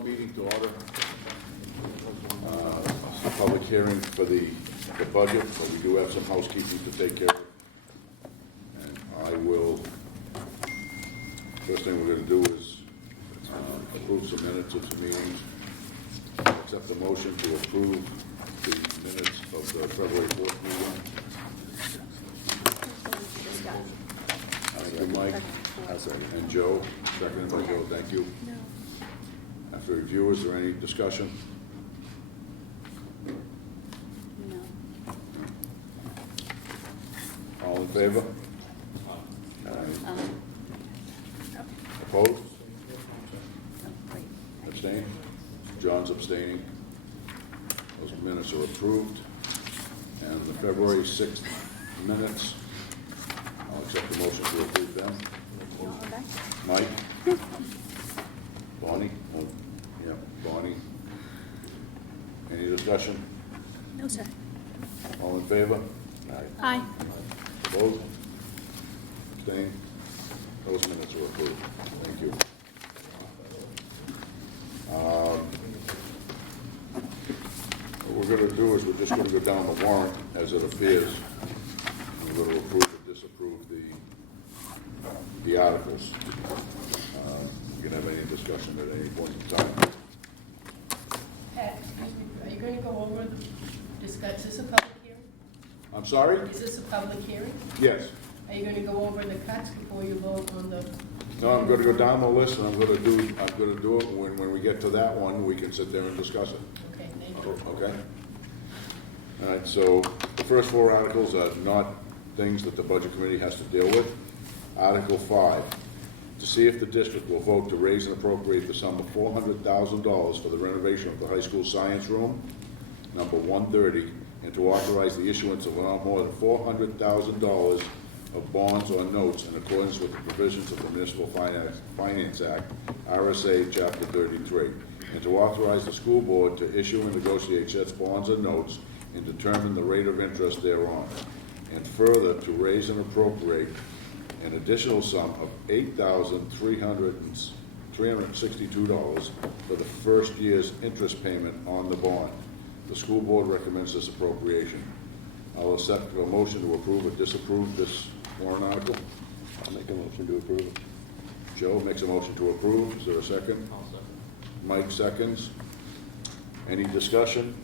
the meeting to order. Public hearing for the budget, but we do have some housekeeping to take care of. And I will, first thing we're going to do is approve some minutes of some meetings. Accept the motion to approve the minutes of the February 4th meeting. Thank you, Mike. And Joe, seconded by Joe, thank you. No. After review, is there any discussion? No. All in favor? Opposed? Great. Abstain? John's abstaining. Those minutes are approved. And the February 6th minutes, I'll accept the motion to approve them. You want one back? Mike? Bonnie? Oh, yeah, Bonnie. Any discussion? No, sir. All in favor? Aye. Opposed? Abstain? Those minutes are approved. Thank you. What we're going to do is we're just going to go down the warrant as it appears. We're going to approve or disapprove the articles. We can have any discussion at any point in time. Pat, excuse me, are you going to go over the discuss, is this a public hearing? I'm sorry? Is this a public hearing? Yes. Are you going to go over the cuts before you vote on the? No, I'm going to go down the list and I'm going to do it when we get to that one, we can sit there and discuss it. Okay, thank you. Okay? All right, so the first four articles are not things that the Budget Committee has to deal with. Article 5, to see if the district will vote to raise and appropriate the sum of $400,000 for the renovation of the high school science room, number 130, and to authorize the issuance of not more than $400,000 of bonds or notes in accordance with the provisions of the Municipal Finance Act, RSA Chapter 33, and to authorize the school board to issue and negotiate such bonds or notes and determine the rate of interest thereon, and further to raise and appropriate an additional sum of $8,362 for the first year's interest payment on the bond. The school board recommends this appropriation. I'll accept a motion to approve or disapprove this warrant article. I'll make a motion to approve it. Joe makes a motion to approve. Is there a second? I'll second. Mike seconds. Any discussion?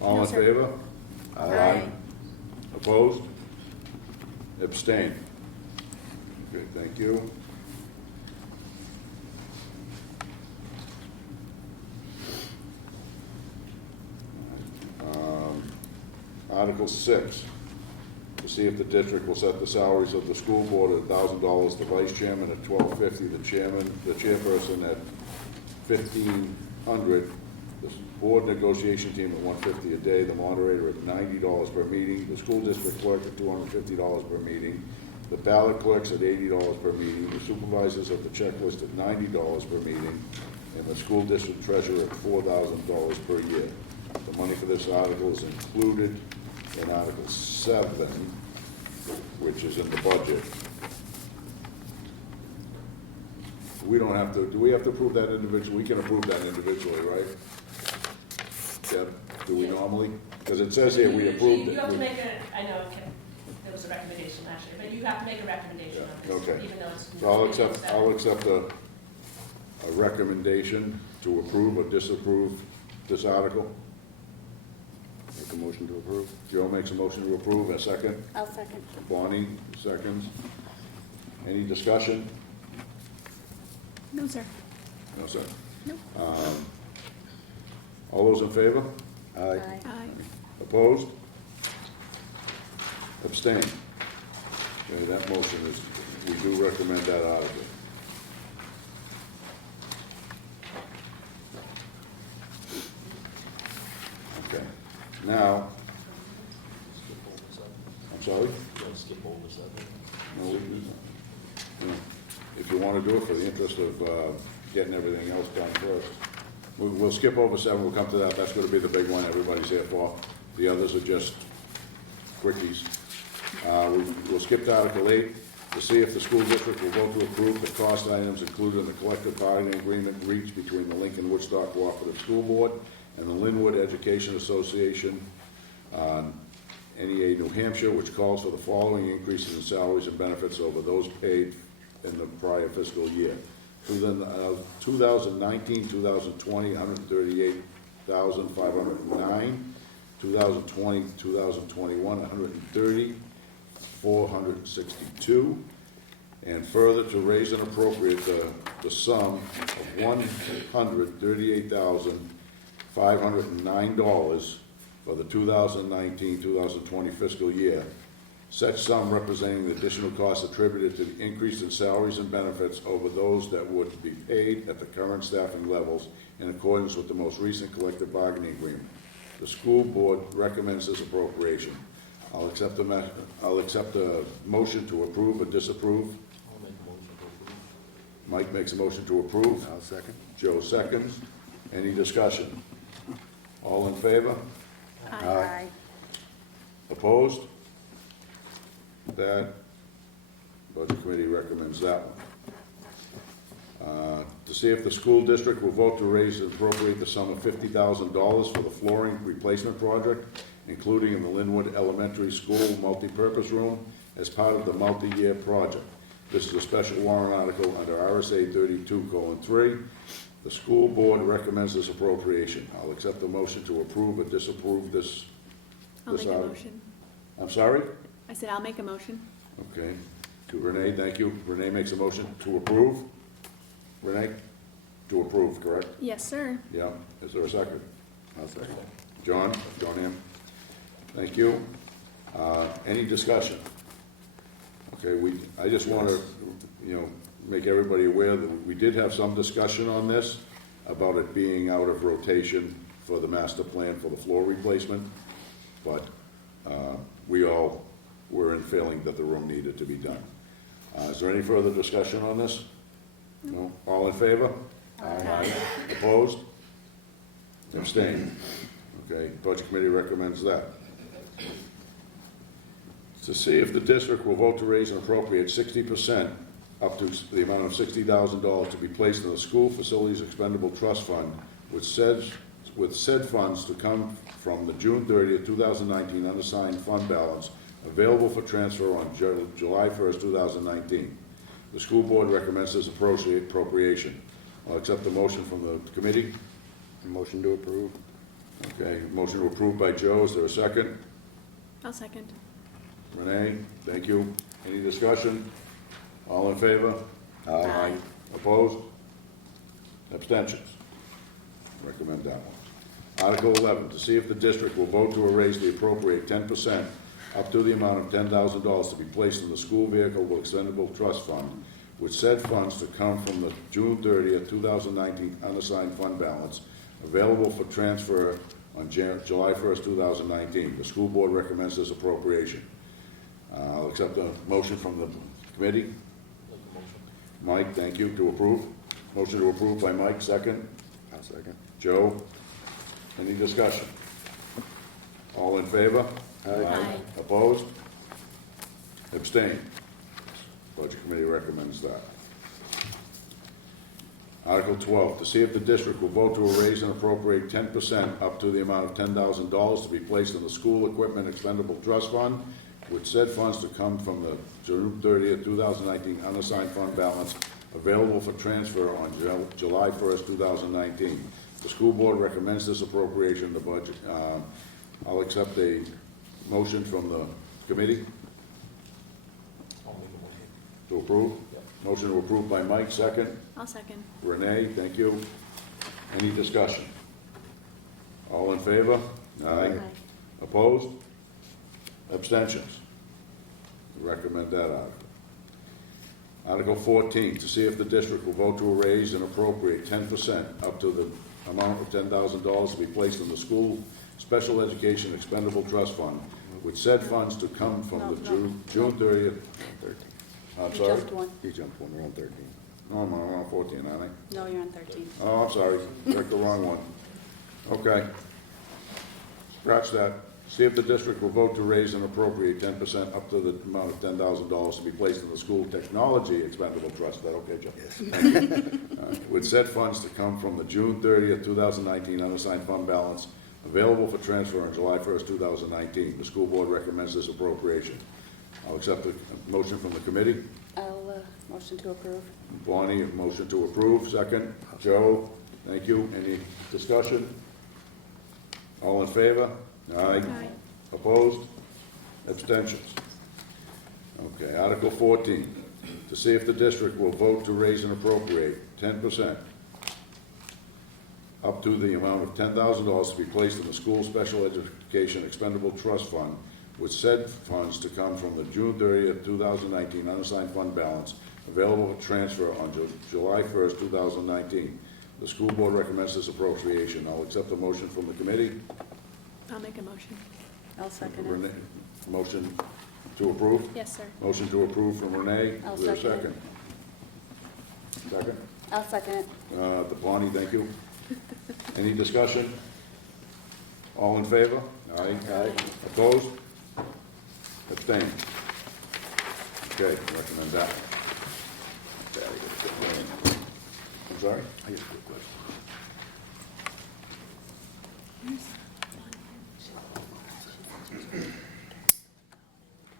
All No, in sir. favor? Aye. Opposed? Abstain. Okay, thank you. Article 6, to see if the district will set the salaries of the school board at $1,000, the vice chairman at $1,250, the chairperson at $1,500, the board negotiation team at $150 a day, the moderator at $90 per meeting, the school district clerk at $250 per meeting, the ballot clerks at $80 per meeting, the supervisors at the checklist at $90 per meeting, and the school district treasurer at $4,000 per year. The money for this article is included in Article 7, which is in the budget. We don't have to, do we have to approve that individually? We can approve that individually, right? Deb, do we Yes. normally? Because it says here we approved it. You have to make a, I know, there was a recommendation last year, but you have to make a recommendation on this, Okay. even though it's. So I'll accept a recommendation to approve or disapprove this article. Make a motion to approve. Joe makes a motion to approve, a second. I'll second. Bonnie, seconds. Any discussion? No, sir. No, sir. No. All those in favor? Aye. Opposed? Abstain? Okay, that motion is, we do recommend that article. Okay, now, I'm sorry? Skip over 7. No, if you want to do it for the interest of getting everything else done first. We'll skip over 7, we'll come to that. That's going to be the big one everybody's here for. The others are just quickies. We'll skip to Article 8, to see if the school district will vote to approve the cost items included in the collective bargaining agreement reached between the Lincoln-Woodstock Cooperative School Board and the Lin-Wood Education Association, NEA New Hampshire, which calls for the following increases in salaries and benefits over those paid in the prior fiscal year. 2019, 2020, $138,509. 2020, 2021, $130,462. And further, to raise and appropriate the sum of $138,509 for the 2019-2020 fiscal year. Such sum representing the additional costs attributed to the increase in salaries and benefits over those that would be paid at the current staffing levels in accordance with the most recent collective bargaining agreement. The school board recommends this appropriation. I'll accept a motion to approve or disapprove. I'll make a motion to approve. Mike makes a motion to approve. I'll second. Joe seconds. Any discussion? All in favor? Aye. Opposed? That, Budget Committee recommends that one. To see if the school district will vote to raise and appropriate the sum of $50,000 for the flooring replacement project, including in the Lin-Wood Elementary School multipurpose room, as part of the multi-year project. This is a special warrant article under RSA 32:3. The school board recommends this appropriation. I'll accept the motion to approve or disapprove this. I'll make a article. motion. I'm sorry? I said I'll make a motion. Okay. Renee, thank you. Renee makes a motion to approve. Renee? To approve, correct? Yes, sir. Yeah. Is there a second? I'll second. John? John M. Thank you. Any discussion? Okay, I just want to, make everybody aware that we did have some discussion on this, about it being out of rotation for the master plan for the floor replacement, but we all were in feeling that the room needed to be done. Is there any further discussion on this? No? All in favor? Aye. Opposed? Abstained? Okay, Budget Committee recommends that. To see if the district will vote to raise and appropriate 60% up to the amount of $60,000 to be placed in the School Facilities Expendable Trust Fund, with said funds to come from the June 30th, 2019 unassigned fund balance available for transfer on July 1st, 2019. The school board recommends this appropriation. I'll accept the motion from the committee. Motion to approve. Okay, motion to approve by Joe. Is there a second? I'll second. Renee, thank you. Any discussion? All in favor? Aye. Opposed? Abstentions? Recommend that one. Article 11, to see if the district will vote to raise the appropriate 10% up to the amount of $10,000 to be placed in the School Vehicle Expendable Trust Fund, with said funds to come from the June 30th, 2019 unassigned fund balance available for transfer on July 1st, 2019. The school board recommends this appropriation. I'll accept a motion from the committee. Make a motion. Mike, thank you, to approve. Motion to approve by Mike, second. I'll second. Joe, any discussion? All in favor? Aye. Opposed? Abstained? Budget Committee recommends that. Article 12, to see if the district will vote to raise and appropriate 10% up to the amount of $10,000 to be placed in the School Equipment Expendable Trust Fund, with said funds to come from the June 30th, 2019 unassigned fund balance available for transfer on July 1st, 2019. The school board recommends this appropriation in the budget. I'll accept a motion from the committee I'll make a motion. to approve. Yep. Motion to approve by Mike, second. I'll second. Renee, thank you. Any discussion? All in favor? Aye. Opposed? Abstentions? Recommend that article. Article 14, to see if the district will vote to raise and appropriate 10% up to the amount of $10,000 to be placed in the School Special Education Expendable Trust Fund, with said funds to come from the June 30th. 13. I'm You sorry? jumped one. You jumped one, we're on 13. No, I'm on 14, aren't I? No, you're on 13. Oh, I'm sorry, clicked the wrong one. Okay. Scratch that. See if the district will vote to raise and appropriate 10% up to the amount of $10,000 to be placed in the school technology expendable trust. Is that okay, Joe? Yes. With said funds to come from the June 30th, 2019 unassigned fund balance available for transfer on July 1st, 2019. The school board recommends this appropriation. I'll accept the motion from the committee. I'll motion to approve. Bonnie, a motion to approve. Second. Joe, thank you. Any discussion? All in favor? Aye. Aye. Opposed? Abstentions? Okay, Article 14, to see if the district will vote to raise and appropriate 10% up to the amount of $10,000 to be placed in the school special education expendable trust fund, with said funds to come from the June 30th, 2019 unassigned fund balance available for transfer on July 1st, 2019. The school board recommends this appropriation. I'll accept the motion from the committee. I'll make a motion. I'll second it. Renee, motion to approve? Yes, sir. Motion to approve from Renee. I'll Is there a second second? Second? I'll second it. The Bonnie, thank you. Any discussion? All in favor? Aye. Aye. Opposed? Abstained? Okay, recommend that. I'm sorry? I got a quick question.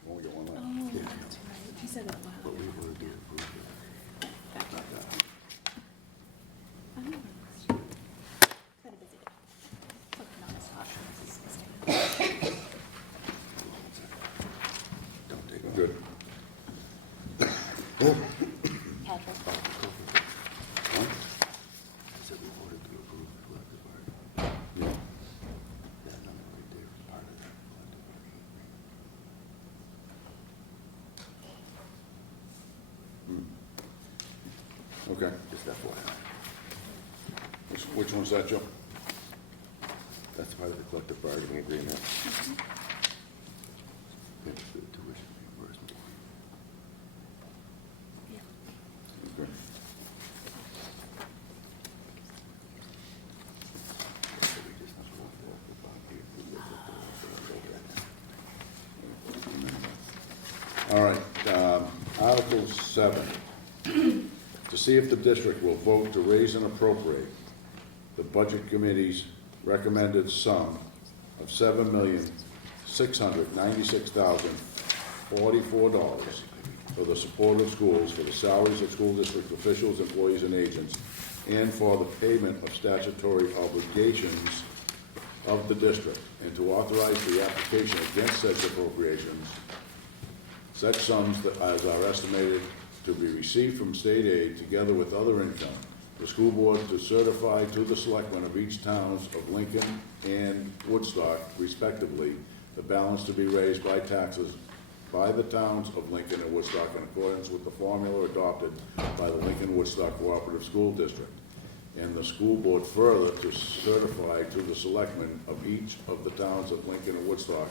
Only got one left. Oh, that's right. He said that a while But we ago. want to do approve it. I don't know. Kind of busy. Working on his options. Don't take it. Good. Patrick. Huh? I said we voted to approve the collective bargaining. Yeah. That number right there is part of that collective bargaining agreement. Okay. Just FYI. Which one's that, Joe? That's part of the collective bargaining agreement. It's the tuition reimbursement. Yeah. Okay. So we just have to go forward with that. All right, Article 7, to see if the district will vote to raise and appropriate the Budget Committee's recommended sum of $7,696,044 for the support of schools, for the salaries of school district officials, employees, and agents, and for the payment of statutory obligations of the district, and to authorize the application against such appropriations, such sums that as are estimated to be received from state aid together with other income, the school board to certify to the selectmen of each towns of Lincoln and Woodstock respectively, the balance to be raised by taxes by the towns of Lincoln and Woodstock in accordance with the formula adopted by the Lincoln-Woodstock Cooperative School District. And the school board further to certify to the selectmen of each of the towns of Lincoln and Woodstock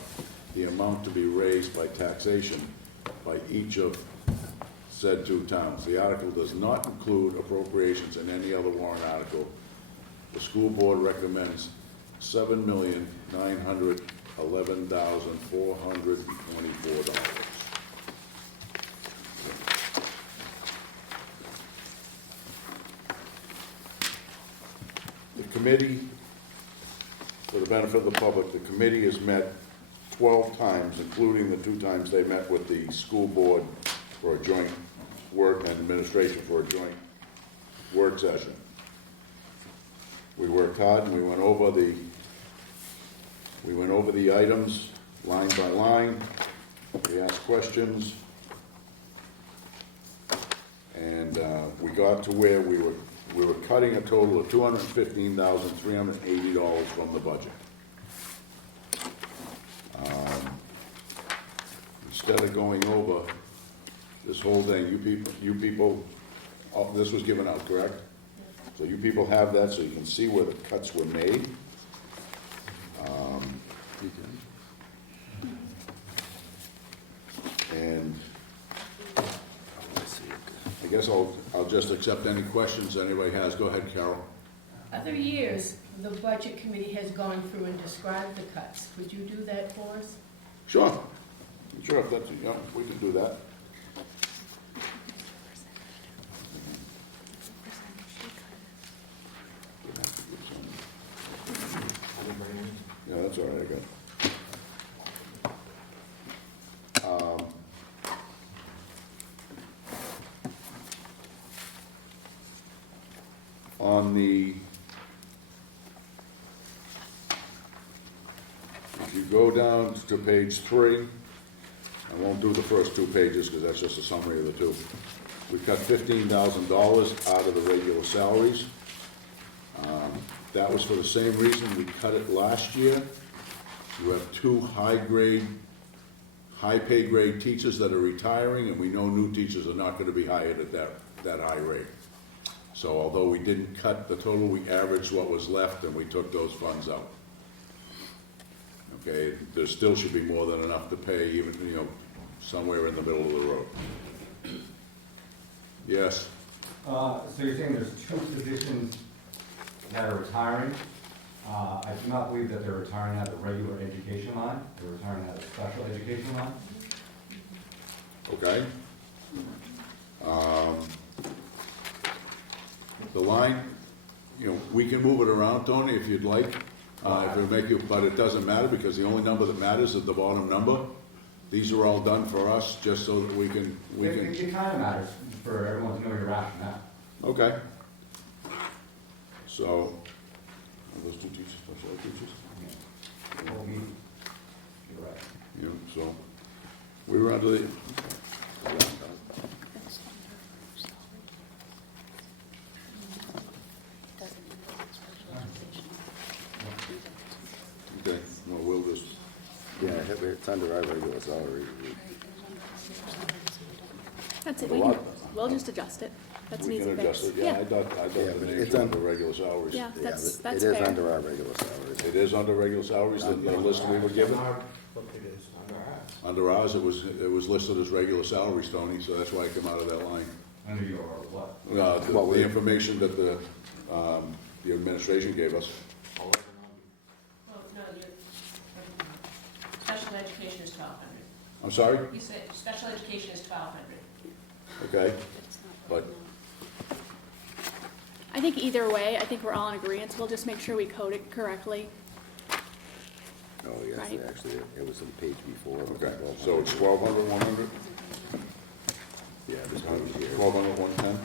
the amount to be raised by taxation by each of said two towns. The article does not include appropriations in any other warrant article. The school board recommends $7,911,424. The committee, for the benefit of the public, the committee has met 12 times, including the 2 times they met with the school board for a joint work and administration for a joint work session. We worked hard and we went over the items line by line. We asked questions. And we got to where we were cutting a total of $215,380 from the budget. Instead of going over this whole thing, you people, oh, this was given out, correct? So you people have that so you can see where the cuts were made. And Let's see it. I guess I'll just accept any questions anybody has. Go ahead, Carol. Other years, the budget committee has gone through and described the cuts. Could you do that for us? Sure, sure, if that's, yeah, we can do that. Yeah, that's all right, I got. On the, if you go down to page 3, I won't do the first 2 pages because that's just a summary of the 2. We cut $15,000 out of the regular salaries. That was for the same reason we cut it last year. You have 2 high-paid grade teachers that are retiring, and we know new teachers are not going to be hired at that high rate. So although we didn't cut the total, we averaged what was left and we took those funds out. Okay, there still should be more than enough to pay, even, you know, somewhere in the middle of the road. Yes? So you're saying there's 2 positions that are retiring. I do not believe that they're retiring out of the regular education line. They're retiring out of the special education line. Okay. The line, you know, we can move it around, Tony, if you'd like, if it'll make you, but it doesn't matter because the only number that matters is the bottom number. These are all done for us just so that we can. It kind of matters for everyone to know your rationale. Okay. So, are those 2 teachers, special ed teachers? Well, you're right. You know, so, we were under the, okay, no, we'll just, Yeah, it's under our regular salary. That's it, A we lot. can, we'll just adjust it. That's an we easy can fix. adjust it, yeah, I thought Yeah, the but names it's were on- under regular salaries. Yeah, that's It fair. is under our regular salary. It is under regular salaries, the list we were given? Under ours, it was listed as regular salaries, Tony, so that's why it came out of that line. Under your what? The information that the administration gave us. Well, no, special education is 1,200. I'm sorry? You said special education is 1,200. Okay, but, I think either way, I think we're all in agreement. We'll just make sure we code it correctly. Oh, yes, Right. actually, it was on the page before. It was okay, 1200. so it's 1,200, 100? Yeah, this page here 1,200, 110?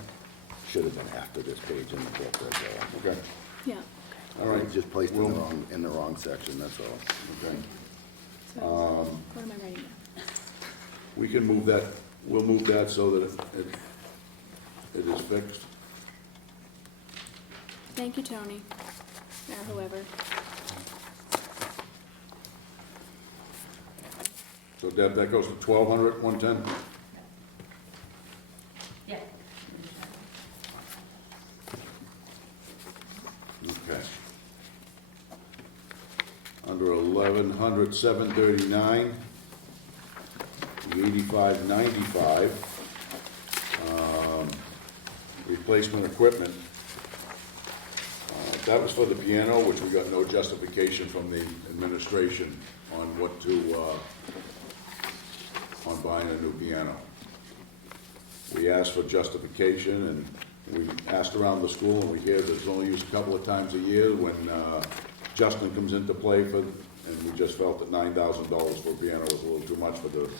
should have been after this page in the book right there. Okay, Yeah. all right. Just placed in We'll- in the wrong section, that's all. Okay, So, what am I writing now? we can move that, we'll move that so that it is fixed. Thank you, Tony, or whoever. So Deb, that goes to 1,200, 110? Yeah. Okay. Under 1,100, 739, 8595, replacement equipment. That was for the piano, which we got no justification from the administration on what to, on buying a new piano. We asked for justification, and we asked around the school, and we hear that it's only used a couple of times a year when Justin comes into play for, and we just felt that $9,000 for a piano was a little too much for the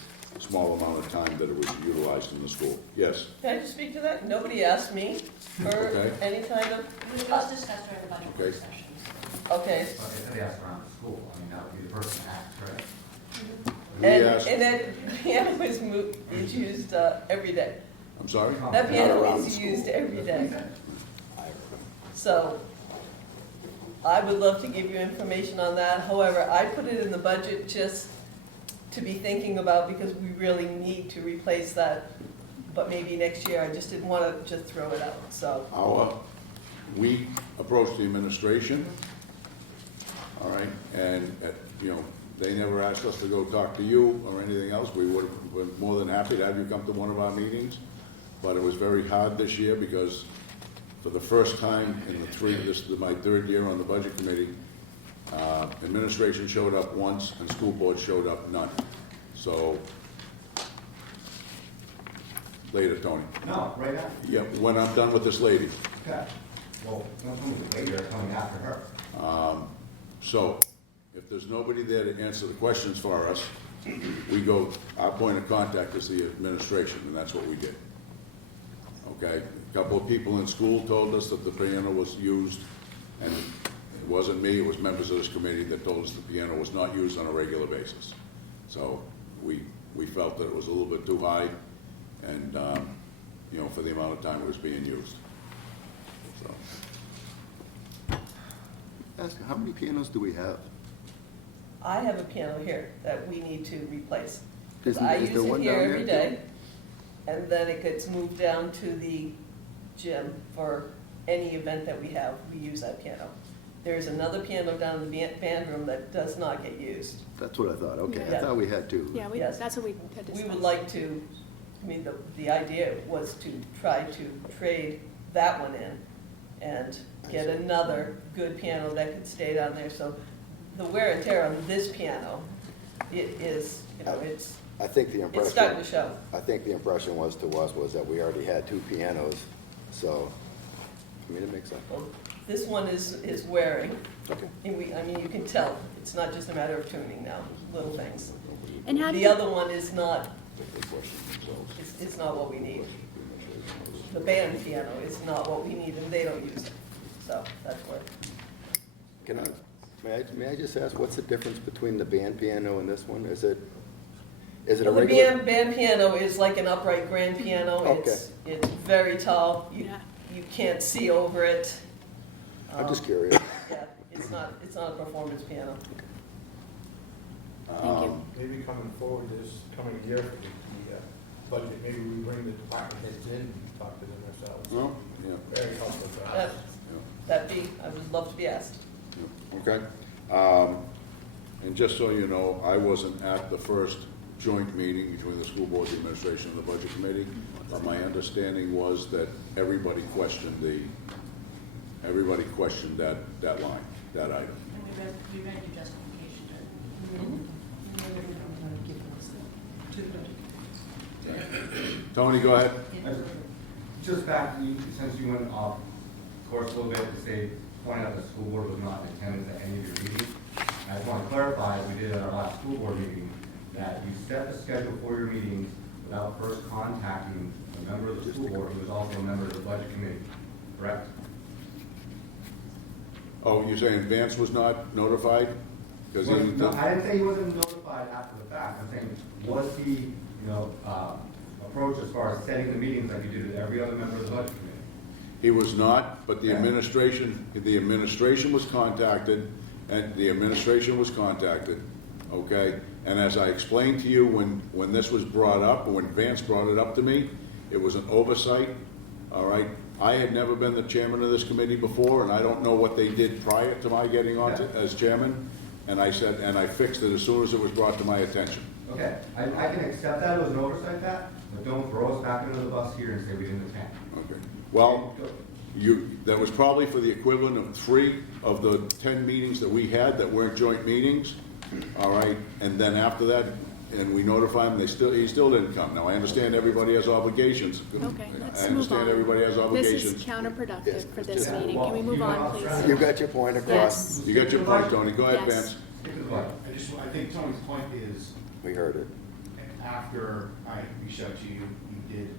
small amount of time that it was utilized in the school. Yes? Can I just speak to that? Nobody asked me for Okay. any kind of, We just discussed during the budget Okay. sessions. okay. But if they ask around the school, I mean, that would be the person to ask, right? We asked, And that piano is used every day. I'm sorry? That piano around the is school. used every day. So I would love to give you information on that. However, I put it in the budget just to be thinking about because we really need to replace that. But maybe next year, I just didn't want to just throw it out, so. We approached the administration, all right, and, you know, they never asked us to go talk to you or anything else. We would have been more than happy to have you come to one of our meetings, but it was very hard this year because for the first time in this is my third year on the budget committee, administration showed up once and school board showed up none. So, later, Tony. No, right now. Yeah, when I'm done with this lady. Okay. Well, don't tell me later, coming after her. So, if there's nobody there to answer the questions for us, we go, our point of contact is the administration, and that's what we did. Okay? A couple of people in school told us that the piano was used, and it wasn't me, it was members of this committee that told us the piano was not used on a regular basis. So, we felt that it was a little bit too high, and, you know, for the amount of time it was being used. So. Ask, how many pianos do we have? I have a piano here that we need to replace. Is I there use it one here down there, every too? day, and then it gets moved down to the gym for any event that we have, we use that piano. There's another piano down in the band room that does not get used. That's what I thought, okay, Yeah. I thought we had two. Yeah, Yes. that's what we had We discussed. would like to, I mean, the idea was to try to trade that one in and get another good piano that could stay down there. So the wear and tear on this piano, it is, you know, it's I think the starting to impression, show. I think the impression was to us was that we already had two pianos, so, I mean, it makes sense. Well, this one is wearing, Okay. and I mean, you can tell, it's not just a matter of tuning now, little things. And how do The you, other one is not, it's not what we need. The band piano is not what we need, and they don't use it, so that's what. Can I, may I just ask, what's the difference between the band piano and this one? Is it a The regular? band piano is like an upright grand piano. Okay. It's very tall. Yeah. You can't see over it. I'm just curious. Yeah, it's not a performance piano. thank you. Maybe coming forward this coming year for the budget, maybe we bring the department heads in and talk to them ourselves. Well, yeah. Very helpful for That, us. I would love to be asked. Okay. And just so you know, I wasn't at the first joint meeting between the school board, the administration, and the budget committee. But my understanding was that everybody questioned that line, that item. And we read your justification Tony, go ahead. Just back, since you went off course a little bit to say, point out the school board was not in attendance at any of your meetings. I just want to clarify, as we did at our last school board meeting, that you set the schedule for your meetings without first contacting a member of the school board who was also a member of the budget committee, correct? Oh, you're saying Vance was not notified? Because he No, I didn't say he wasn't notified after the fact. I'm saying, was he, approached as far as setting the meetings like you did with every other member of the budget committee? He was not, but the Okay. administration was contacted, okay? And as I explained to you when this was brought up, or when Vance brought it up to me, it was an oversight, all right? I had never been the chairman of this committee before, and I don't know what they did prior to my getting on as chairman. And I said, and I fixed it as soon as it was brought to my attention. Okay, I can accept that it was an oversight but don't throw us back under the bus here and say we didn't attend. Okay. Well, that was probably for the equivalent of 3 of the 10 meetings that we had that weren't joint meetings, all right? And then after that, and we notified him, he still didn't come. Now, I understand everybody has obligations. Okay, let's I move understand on. everybody has This obligations. is counterproductive Yes, for it's this just- meeting. Can we move on, please? You got your point across. Yes. You got your point, Tony. Go ahead, Yes. Vance. Stick to the budget. I think Tony's point is, We heard it. after I reached out to you, you did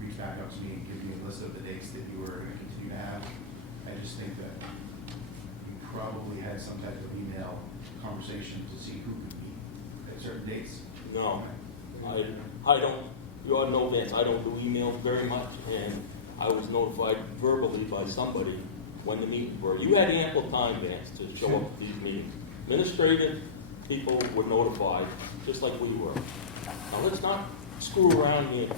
reach back out to me and give me a list of the dates that you were going to continue to have. I just think that you probably had some type of email conversation to see who could meet at certain dates. No, I don't, you all know Vance, I don't do emails very much, and I was notified verbally by somebody when the meetings were. You had ample time, Vance, to show up at these meetings. Administrative people were notified, just like we were. Now, let's not screw around here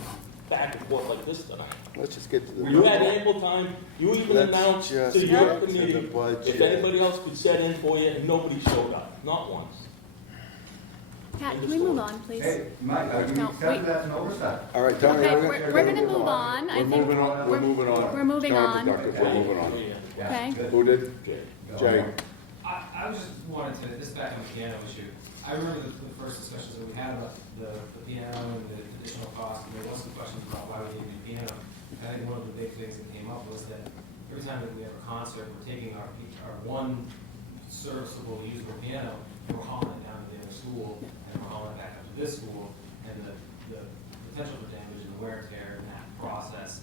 back and forth like this tonight. Let's just get to the. You had ample time, you even Let's announced just to get your to the committee budget. if anybody else could set in for you, and nobody showed up, not once. Pat, can we move on, please? Hey, Mike, No, we accepted wait. that's an oversight. All right, Tony. Okay, we're we're gonna move on. I We're think moving on, we're moving on. We're moving on. Counterproductive, we're moving on. Okay. Who did? Jay. I was just wanted to, this is back on the piano issue. I remember the first discussions that we had about the piano and the additional cost, and there was some questions about why we needed a piano. I think one of the big things that came up was that every time that we have a concert, we're taking our one serviceable, usable piano, and we're hauling it down to the other school, and we're hauling it back up to this school, and the potential for damage and the wear and tear in that process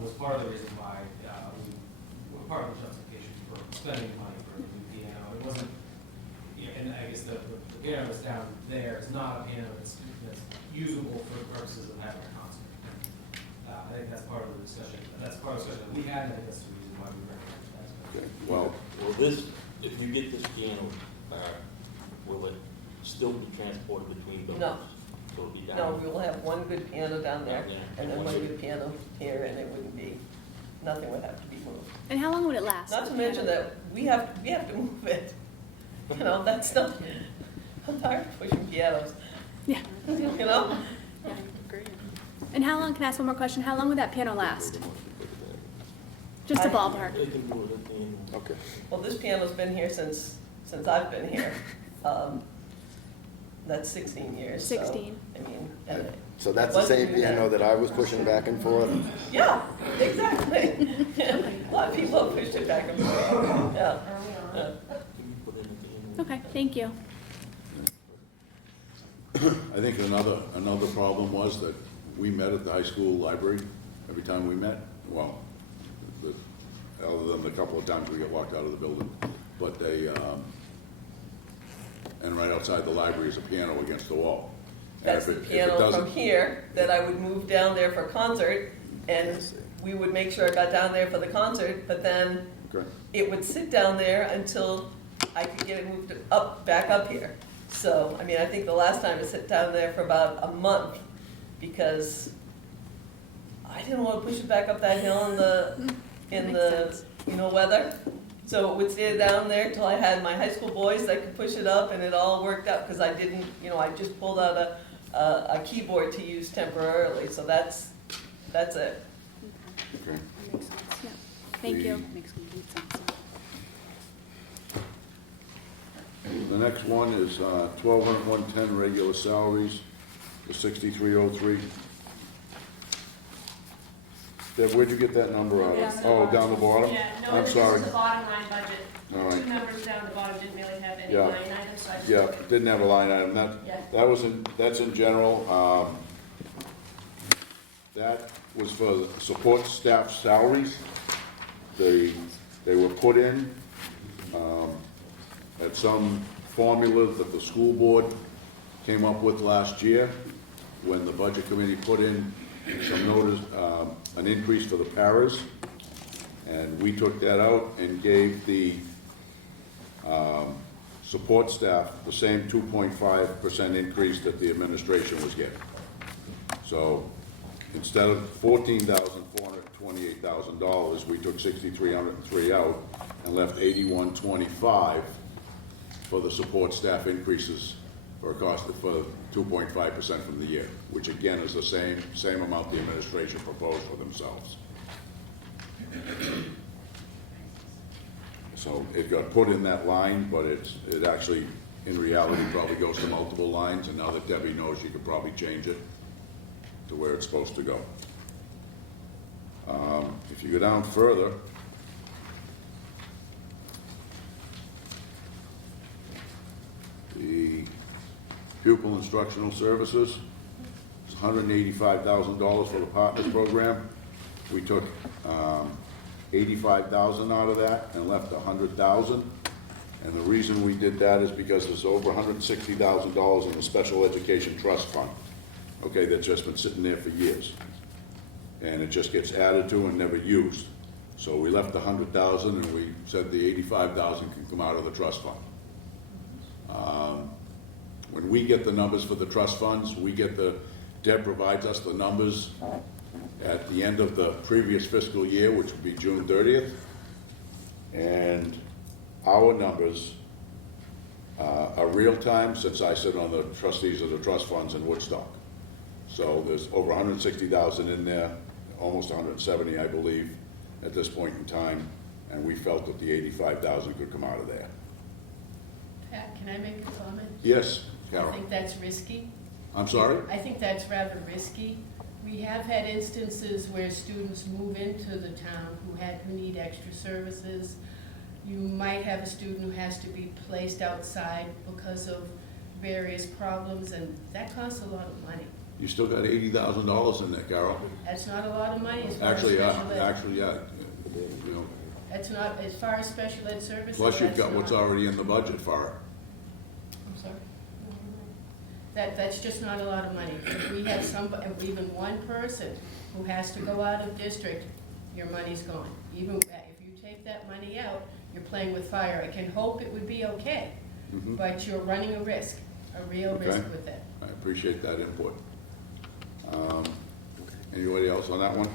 was part of the reason why part of the justification for spending money for a new piano. It wasn't, and I guess the piano that's down there is not a piano that's usable for the purposes of having a concert. I think that's part of the discussion. That's part of the discussion that we had, and I think that's the reason why we recommended that. Okay, well, Well, this, if you get this piano back, will it still be transported between buildings? No. So it'll be down? No, we will have one good piano down there, Down there, and then one one good- good piano here, and it wouldn't be, nothing would have to be moved. And how long would it last? Not to mention that we have to move it. You know, that's not, I'm tired of pushing pianos, Yeah. you know? I agree. And how long, can I ask one more question? How long would that piano last? Just a ballpark. They can do it at the end. Okay. Well, this piano's been here since I've been here. That's 16 years, so. 16. I mean, and So that's the same piano that I was pushing back and forth? yeah, exactly. A lot of people have pushed it back and forth, yeah. Yeah. Can you put it at the end? Okay, thank you. I think another problem was that we met at the high school library every time we met. Well, other than the couple of times we got locked out of the building. But they, and right outside the library is a piano against the wall. And That's if the it piano doesn't- from here that I would move down there for a concert, and we would make sure I got down there for the concert, but then Okay. it would sit down there until I could get it moved back up here. So, I mean, I think the last time it sat down there for about a month, because I didn't want to push it back up that hill in Makes the, sense. weather. So it would stay down there till I had my high school boys that could push it up, and it all worked out, because I didn't, I just pulled out a keyboard to use temporarily, so that's it. Okay. That makes sense. Yeah. Thank you. Makes complete sense. The next one is 1,201.10 regular salaries, the 6303. Deb, where'd you get that number out Yes, of? the Oh, bottom. down the bottom? Yeah, no, I'm this sorry. is the bottom line budget. All right. Two numbers down the bottom didn't really have any Yeah. line items, so I just. Yeah, didn't have a line item. Yeah. That's in general. That was for the support staff salaries. They were put in at some formula that the school board came up with last year when the budget committee put in some notice, an increase for the paras. And we took that out and gave the support staff the same 2.5% increase that the administration was getting. So instead of $14,428,000, we took $6,303 out and left $81,225 for the support staff increases for a cost for 2.5% from the year, which again is the same amount the administration proposed for themselves. So it got put in that line, but it actually, in reality, probably goes to multiple lines, and now that Debbie knows, you could probably change it to where it's supposed to go. If you go down further, the pupil instructional services is $185,000 for the partners program. We took $85,000 out of that and left $100,000. And the reason we did that is because there's over $160,000 in the special education trust fund, okay, that's just been sitting there for years. And it just gets added to and never used. So we left the $100,000 and we said the $85,000 can come out of the trust fund. When we get the numbers for the trust funds, Deb provides us the numbers at the end of the previous fiscal year, which would be June 30th. And our numbers a real time since I sit on the trustees of the trust funds in Woodstock. So there's over 160,000 in there, almost 170, I believe, at this point in time, and we felt that the 85,000 could come out of there. Pat, can I make a comment? Yes, I Carol? think that's risky. I'm sorry? I think that's rather risky. We have had instances where students move into the town who need extra services. You might have a student who has to be placed outside because of various problems, and that costs a lot of money. You still got $80,000 in there, Carol? That's not a lot of money as far as Actually, special ed. yeah. You know, That's not, as far as special ed services. plus you've that's got what's not. already in the budget for it. I'm sorry? That's just not a lot of money. If we have even one person who has to go out of district, your money's gone. Even if you take that money out, you're playing with fire. I can hope it would be okay, Mhm. but you're running a risk, a real risk Okay. with it. I appreciate that input. Anybody else on that one?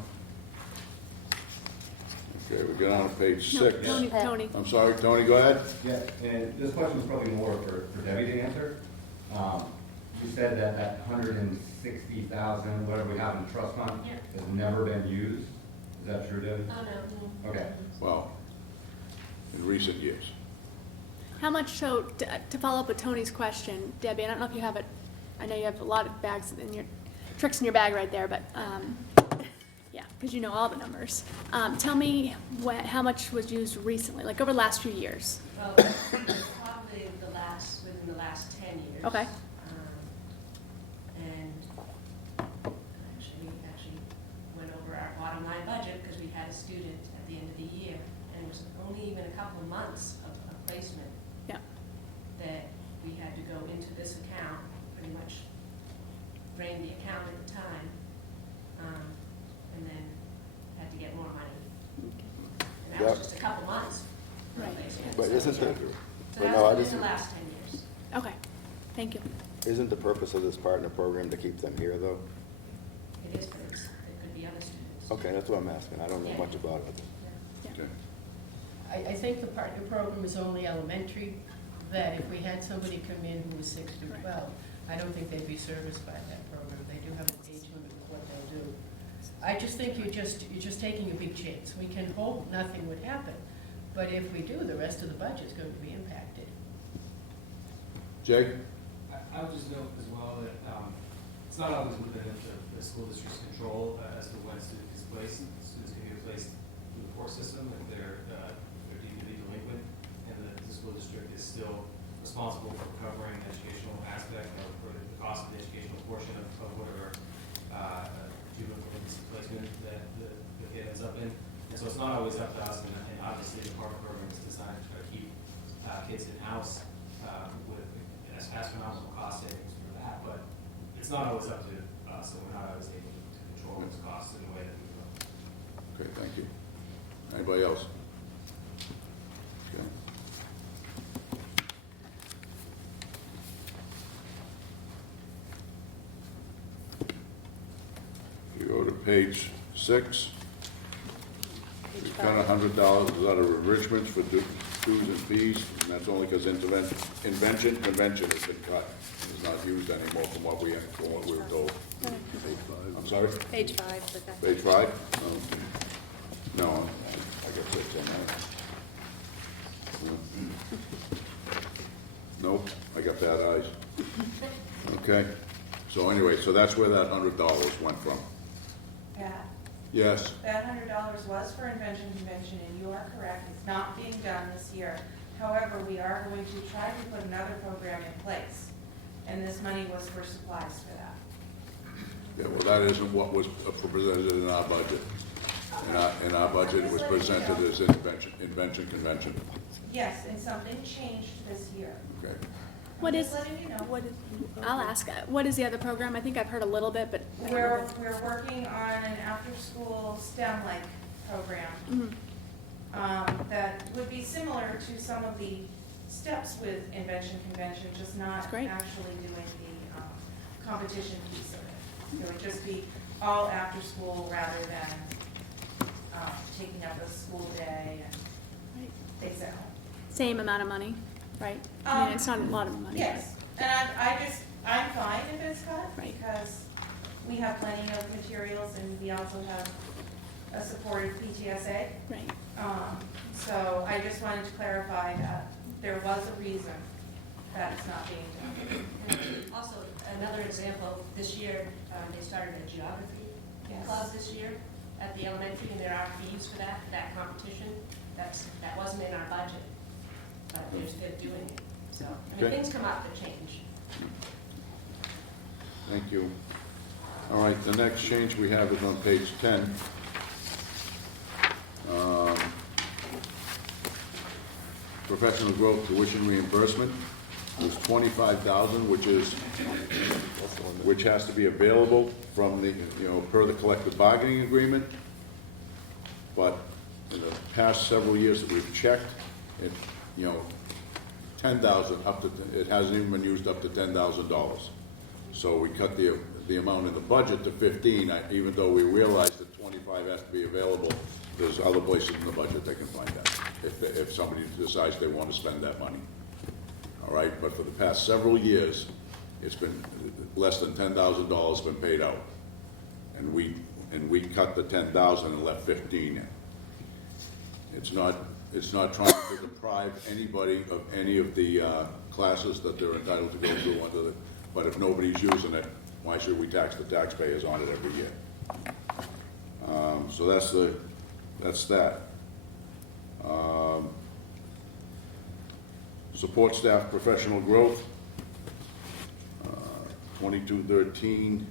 Okay, we get on to page No, 6. Tony. I'm sorry, Tony, go ahead. Yeah, and this question is probably more for Debbie to answer. You said that 160,000, whatever we have in the trust fund, has never been used. Is that true, Debbie? Oh, no. Okay. Well, in recent years. How much, so, to follow up with Tony's question, Debbie, I don't know if you have it, I know you have a lot of bags in your, tricks in your bag right there, but, yeah, because you know all the numbers. Tell me how much was used recently, like over the last few years? Well, probably within the last 10 years. Okay. And actually went over our bottom line budget because we had a student at the end of the year, and it was only even a couple of months of placement. Yeah. That we had to go into this account, pretty much drain the account at the time, and then had to get more money. And that was just a couple months for Right. placement. But isn't So there, so but that's no, I within just, the last 10 years. Okay, thank you. isn't the purpose of this partner program to keep them here, though? It is, but it could be other students. Okay, that's what I'm asking. I don't know much about it. Yeah. Okay. I think the partner program is only elementary, that if we had somebody come in who was 6 through 12, I don't think they'd be serviced by that program. They do have an age limit with what they'll do. I just think you're just taking a big chance. We can hope nothing would happen, but if we do, the rest of the budget's going to be impacted. Jake? I would just note as well that it's not always within the school district's control as to when a student is placed. Students can be placed through the court system if they're deemed to be delinquent, and the school district is still responsible for covering the educational aspect or the cost of the educational portion of whatever juvenile placement that the kid ends up in. And so it's not always up to us, and obviously the partner program is designed to try to keep kids in-house with astronomical cost savings for that, but it's not always up to us, and we're not always able to control those costs in the way that we will. Okay, thank you. Anybody else? Okay. You go to page 6. We've got $100 is out of enrichment for dues and fees, and that's only because convention has been cut. It's not used anymore from what we were told. I'm sorry? Page 5, okay. Page 5? No, I guess it's in there. Nope, I got bad eyes. Okay, so anyway, so that's where that $100 went from. Pat, Yes, that $100 was for invention convention, and you are correct, it's not being done this year. However, we are going to try to put another program in place, and this money was for supplies for that. yeah, well, that isn't what was presented in our budget. In our budget, it was presented as invention convention. Yes, and something changed this year. Okay. What I'm is, just letting you know. I'll ask, what is the other program? I think I've heard a little bit, but. I don't know. We're working on an after-school STEM-like program Mhm. that would be similar to some of the steps with invention convention, just not That's great. actually doing the competition piece of it. It would just be all after school rather than taking up a school day and Right. things at home. Same amount of money? right? I mean, it's not a lot of money. Yes, and I'm fine if it's cut, Right. because we have plenty of materials and we also have a supported PTSA. but- Right, So I just wanted to clarify that there was a reason that it's not being done. Also, another example, this year, they started a geography Yes. club this year at the elementary, and there are fees for that competition. That wasn't in our budget, but they're doing it. So, I mean, Okay. things come up that change. Thank you. All right, the next change we have is on page 10. Professional growth tuition reimbursement was $25,000, which has to be available from the, per the collective bargaining agreement. But in the past several years that we've checked, it, 10,000 up to, it hasn't even been used up to $10,000. So we cut the amount in the budget to 15, even though we realize that 25 has to be available. There's other places in the budget they can find that, if somebody decides they want to spend that money. All right, but for the past several years, it's been less than $10,000 been paid out. And we cut the 10,000 and left 15 in. It's not trying to deprive anybody of any of the classes that they're entitled to go through under the, but if nobody's using it, why should we tax the taxpayers on it every year? So that's that. Support staff professional growth, 2213,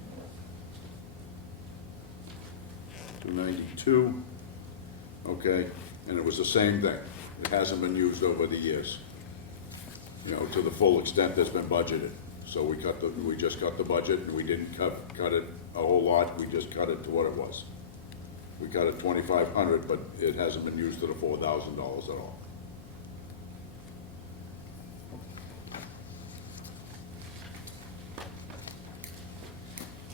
292. Okay, and it was the same thing. It hasn't been used over the years, to the full extent that's been budgeted. So we just cut the budget, and we didn't cut it a whole lot. We just cut it to what it was. We cut it $2,500, but it hasn't been used to the $4,000 at all.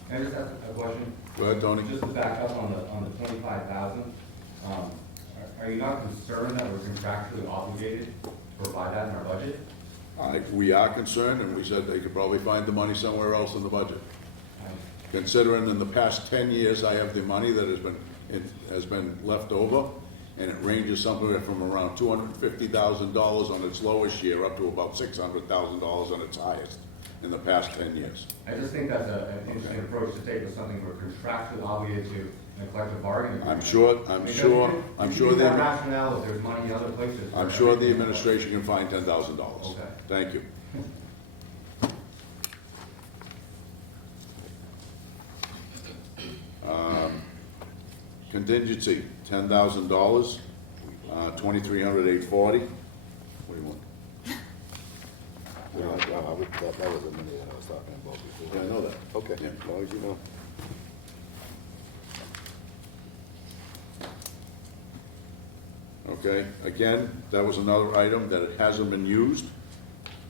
Can I just ask a question? Go ahead, Tony. Just to back up on the 25,000, are you not concerned that we're contractually obligated to provide that in our budget? We are concerned, and we said they could probably find the money somewhere else in the budget. Considering in the past 10 years, I have the money that has been left over, and it ranges somewhere from around $250,000 on its lowest year up to about $600,000 on its highest in the past 10 years. I just think that's an interesting approach to take with something we're contractually obligated to in a collective bargaining agreement. I'm sure that rationale if there's money in other places. I'm sure the administration can find $10,000. Okay. Thank you. Contingency, $10,000, 2,300, 840. What do you want? That was the money that I was talking about before. Yeah, I know that. Okay, Yeah. as long as you know. Okay, again, that was another item that it hasn't been used.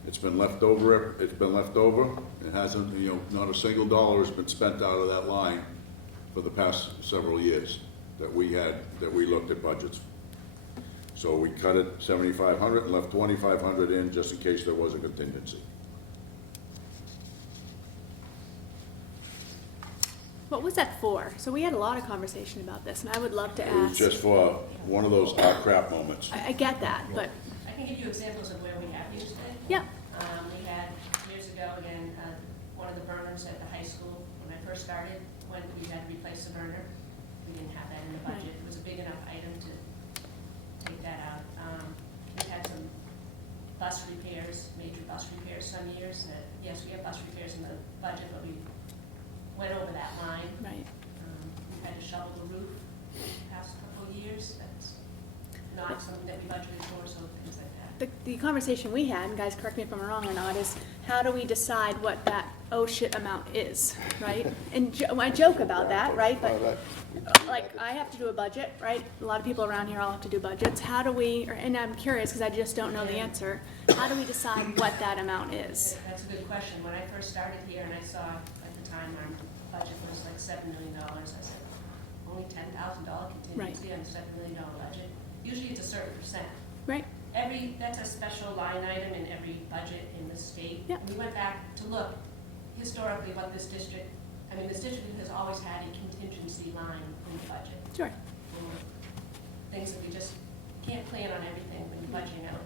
It's been left over, It hasn't, not a single dollar has been spent out of that line for the past several years that we looked at budgets. So we cut it 7,500 and left 2,500 in just in case there was a contingency. what was that for? So we had a lot of conversation about this, and I would love to It was ask. just for one of those crap moments. I get that, but, I can give you examples of where we have used it. yeah, We had, years ago, again, one of the burners at the high school, when I first started, when we had to replace the burner, we didn't have that in the budget. It was a big enough item to take that out. We had some bus repairs, major bus repairs some years, that, yes, we have bus repairs in the budget, but we went over that line. right. We had to shovel the roof the past couple of years. That's not something that we budgeted for, so things like that. The conversation we had, and guys, correct me if I'm wrong or not, is how do we decide what that oh shit amount is, right? And I joke about that, right? But like, I have to do a budget, right? A lot of people around here all have to do budgets. How do we, and I'm curious because I just don't know the answer, how do we decide what that amount is? That's a good question. When I first started here and I saw at the time our budget was like $7 million, I said, only $10,000 contingency on a $7 million budget. Usually it's a certain percent. Right? that's a special line item in every budget in the state. Yeah. We went back to look historically what this district, this district has always had a contingency line in the budget. Sure. For things that we just can't plan on everything when you're budgeting out,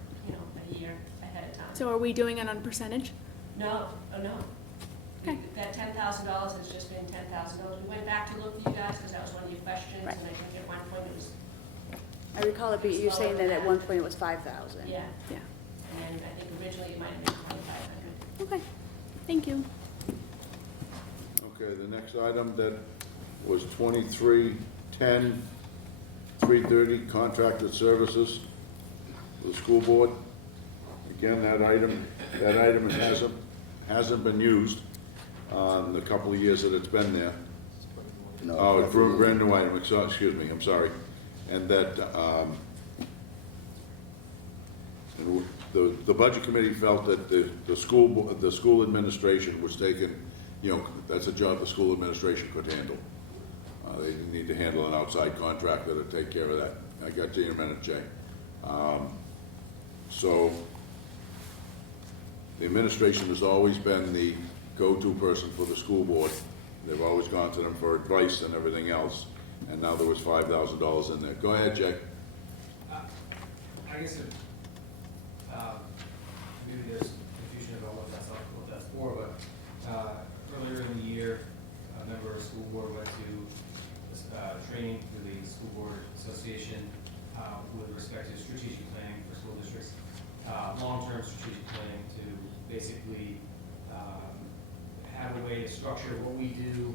a year ahead of time. So are we doing it on a percentage? No, oh no. Okay. That $10,000 has just been $10,000. We went back to look for you guys because that was one of your questions, Right. and I think at one point it was, I recall it, you saying that at one point it was 5,000. yeah. Yeah. And then I think originally it might have been 2,500. Okay. Thank you. Okay, the next item that was 2310, 330, contracted services for the school board. Again, that item hasn't been used in the couple of years that it's been there. No, Oh, it's a brand new item, excuse me, I'm sorry. And that, the budget committee felt that the school administration was taking, that's a job the school administration could handle. They didn't need to handle an outside contractor to take care of that. I got to you in a minute, Jay. So, the administration has always been the go-to person for the school board. They've always gone to them for advice and everything else, and now there was $5,000 in there. Go ahead, Jay. I guess maybe there's confusion about what that's for, but earlier in the year, a member of the school board went to training through the School Board Association with respect to strategic planning for school districts, long-term strategic planning to basically have a way to structure what we do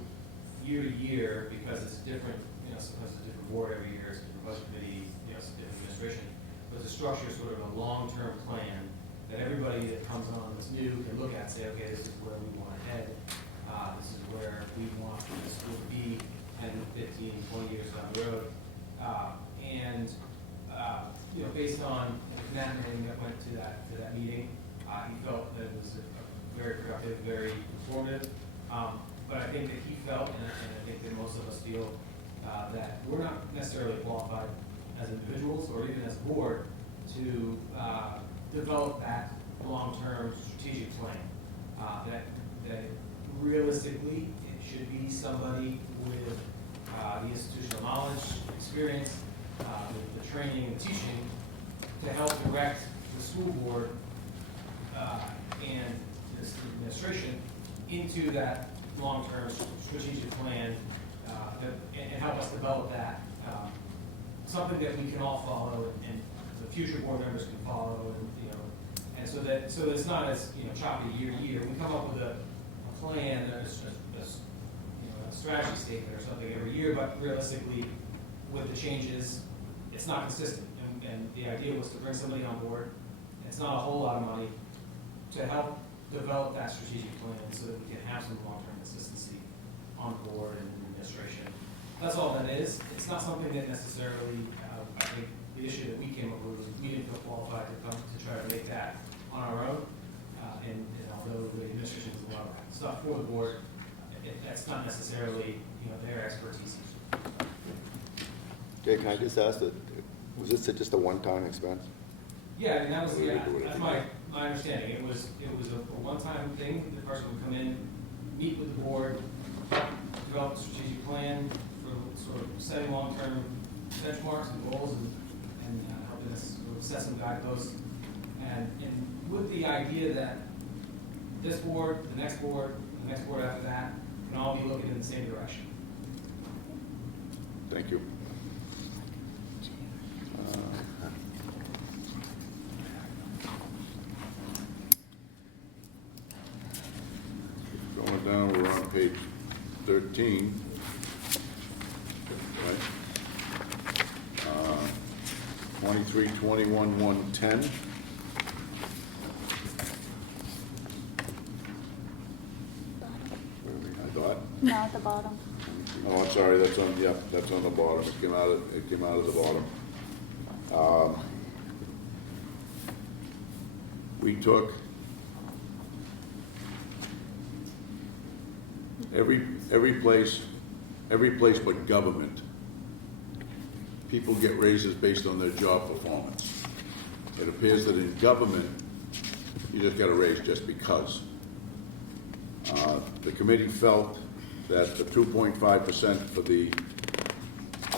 year to year, because it's different, sometimes it's a different board every year, it's a different budget committee, it's a different administration, but to structure sort of a long-term plan that everybody that comes on that's new can look at and say, okay, this is where we want to head, this is where we want the school to be 10, 15, 20 years down the road. Based on Matt Manning that went to that meeting, he felt that it was a very productive, very informative. But I think that he felt, and I think that most of us feel, that we're not necessarily qualified as individuals or even as a board to develop that long-term strategic plan. That realistically, it should be somebody with the institutional knowledge, experience, the training and teaching to help direct the school board and this administration into that long-term strategic plan and help us develop that. Something that we can all follow and the future board members can follow, and so that it's not as choppy year to year. We come up with a plan, a strategy statement or something every year, but realistically, with the changes, it's not consistent. And the idea was to bring somebody on board. It's not a whole lot of money to help develop that strategic plan so that we can have some long-term consistency on board and administration. That's all that is. It's not something that necessarily, I think the issue that we came up with was we didn't feel qualified to come to try to make that on our own. And although the administration does a lot of stuff for the board, that's not necessarily their expertise. Jay, can I just ask, was this just a one-time expense? Yeah, and that was that's my understanding. It was a one-time thing. The person would come in, meet with the board, develop a strategic plan for sort of setting long-term benchmarks and goals and helping us sort of set some guideposts. And with the idea that this board, the next board after that can all be looking in the same direction. Thank you. Going down, we're on page 13. Right. 23, 21, 110. I thought. No, at the bottom. Oh, I'm sorry, that's on the bottom. It came out of the bottom. We took every place but government. People get raises based on their job performance. it appears that in government, you just got a raise just because. The committee felt that the 2.5% for the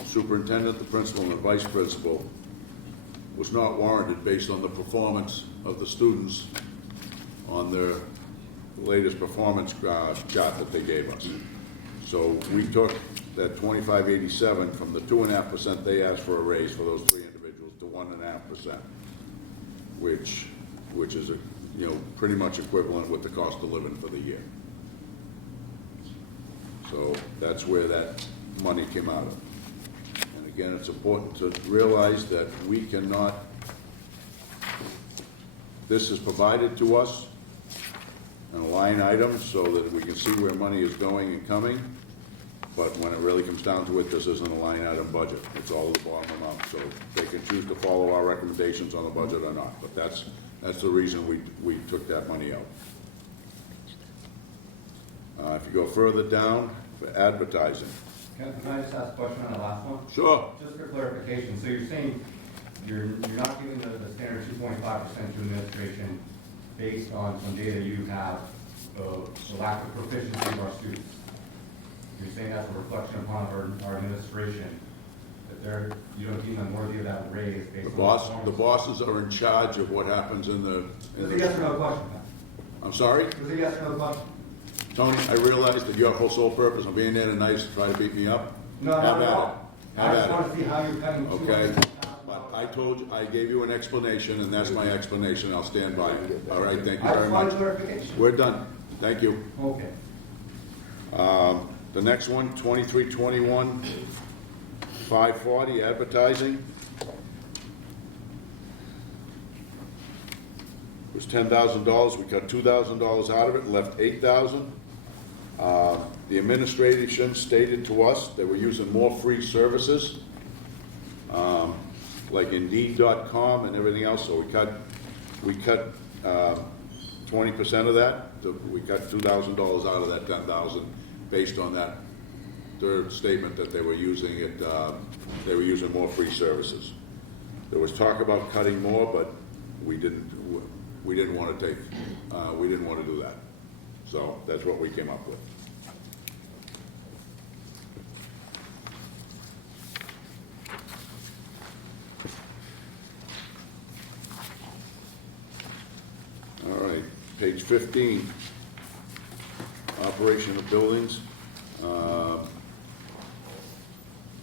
superintendent, the principal, and the vice principal was not warranted based on the performance of the students on their latest performance chart that they gave us. So we took that 2587 from the 2.5% they asked for a raise for those three individuals to 1.5%, which is pretty much equivalent with the cost of living for the year. So that's where that money came out of. And again, it's important to realize that we cannot, this is provided to us in a line item so that we can see where money is going and coming, but when it really comes down to it, this isn't a line item budget. It's all the bottom amount, so they can choose to follow our recommendations on the budget or not, but that's the reason we took that money out. If you go further down, for advertising. Can I just ask a question on the last one? Sure. Just for clarification, so you're saying you're not giving the standard 2.5% to administration based on some data you have, the lack of proficiency of our students? You're saying that's a reflection upon our administration, that you don't deem them worthy of that raise based on The bosses are in charge of what happens in the. Is it yes or no question? I'm sorry? Is it yes or no question? Tony, I realize that your whole sole purpose of being there tonight is to try to beat me up. No, not at all. Have I just at want it. to see how you're cutting. Okay, but I told you, I gave you an explanation, and that's my explanation. I'll stand by it. All right, thank you I very just much. wanted clarification. We're done. Thank you. Okay. The next one, 2321, 540, advertising. It was $10,000. We cut $2,000 out of it, left $8,000. The administration stated to us they were using more free services, like Indeed.com and everything else. So we cut 20% of that. We cut $2,000 out of that $10,000 based on that third statement that they were using it. They were using more free services. There was talk about cutting more, but we didn't want to take. We didn't want to do that. So that's what we came up with. All right, page 15, operation of buildings,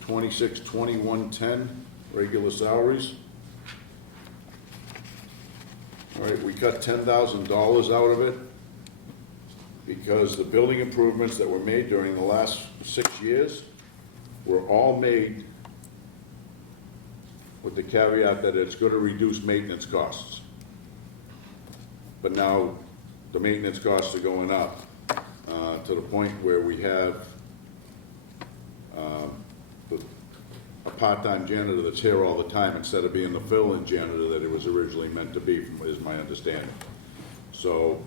262110, regular salaries. All right, we cut $10,000 out of it because the building improvements that were made during the last 6 years were all made with the caveat that it's going to reduce maintenance costs. But now the maintenance costs are going up to the point where we have a part-time janitor that's here all the time instead of being the fill-in janitor that it was originally meant to be, is my understanding. So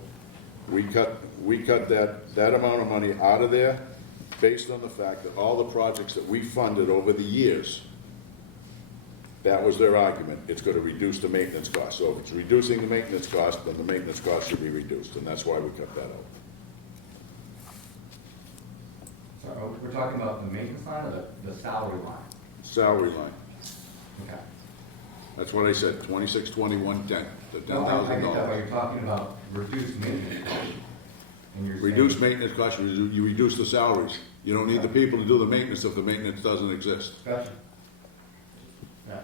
we cut that amount of money out of there based on the fact that all the projects that we funded over the years, that was their argument. It's going to reduce the maintenance cost. So if it's reducing the maintenance cost, then the maintenance cost should be reduced, and that's why we cut that out. So we're talking about the maintenance line or the salary line? Salary line. Okay. That's what I said, 262110, the No, I get that, but $10,000. you're talking about reduced maintenance costs. And you're Reduce saying- maintenance costs, you reduce the salaries. You don't need the people to do the maintenance if the maintenance doesn't exist. Gotcha. Yeah.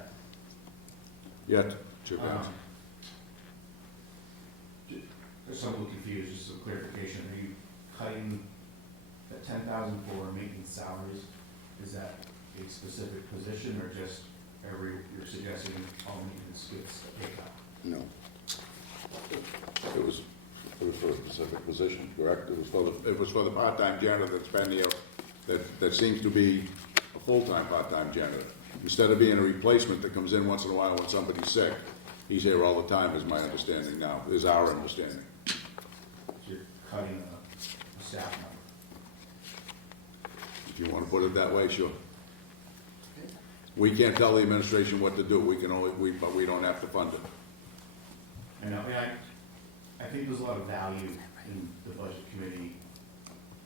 Yet, Chip Evans. Just I'm a little confused, just some clarification, are you cutting the 10,000 for maintenance salaries? Is that a specific position or just you're suggesting all maintenance gets a pay cut? No. It was for a specific position, correct? It was for the part-time janitor that's been here, that seems to be a full-time part-time janitor. Instead of being a replacement that comes in once in a while when somebody's sick, he's here all the time, is my understanding now, is our understanding. So you're cutting a staff member? If you want to put it that way, sure. We can't tell the administration what to do, but we don't have to fund it. I know, I think there's a lot of value in the budget committee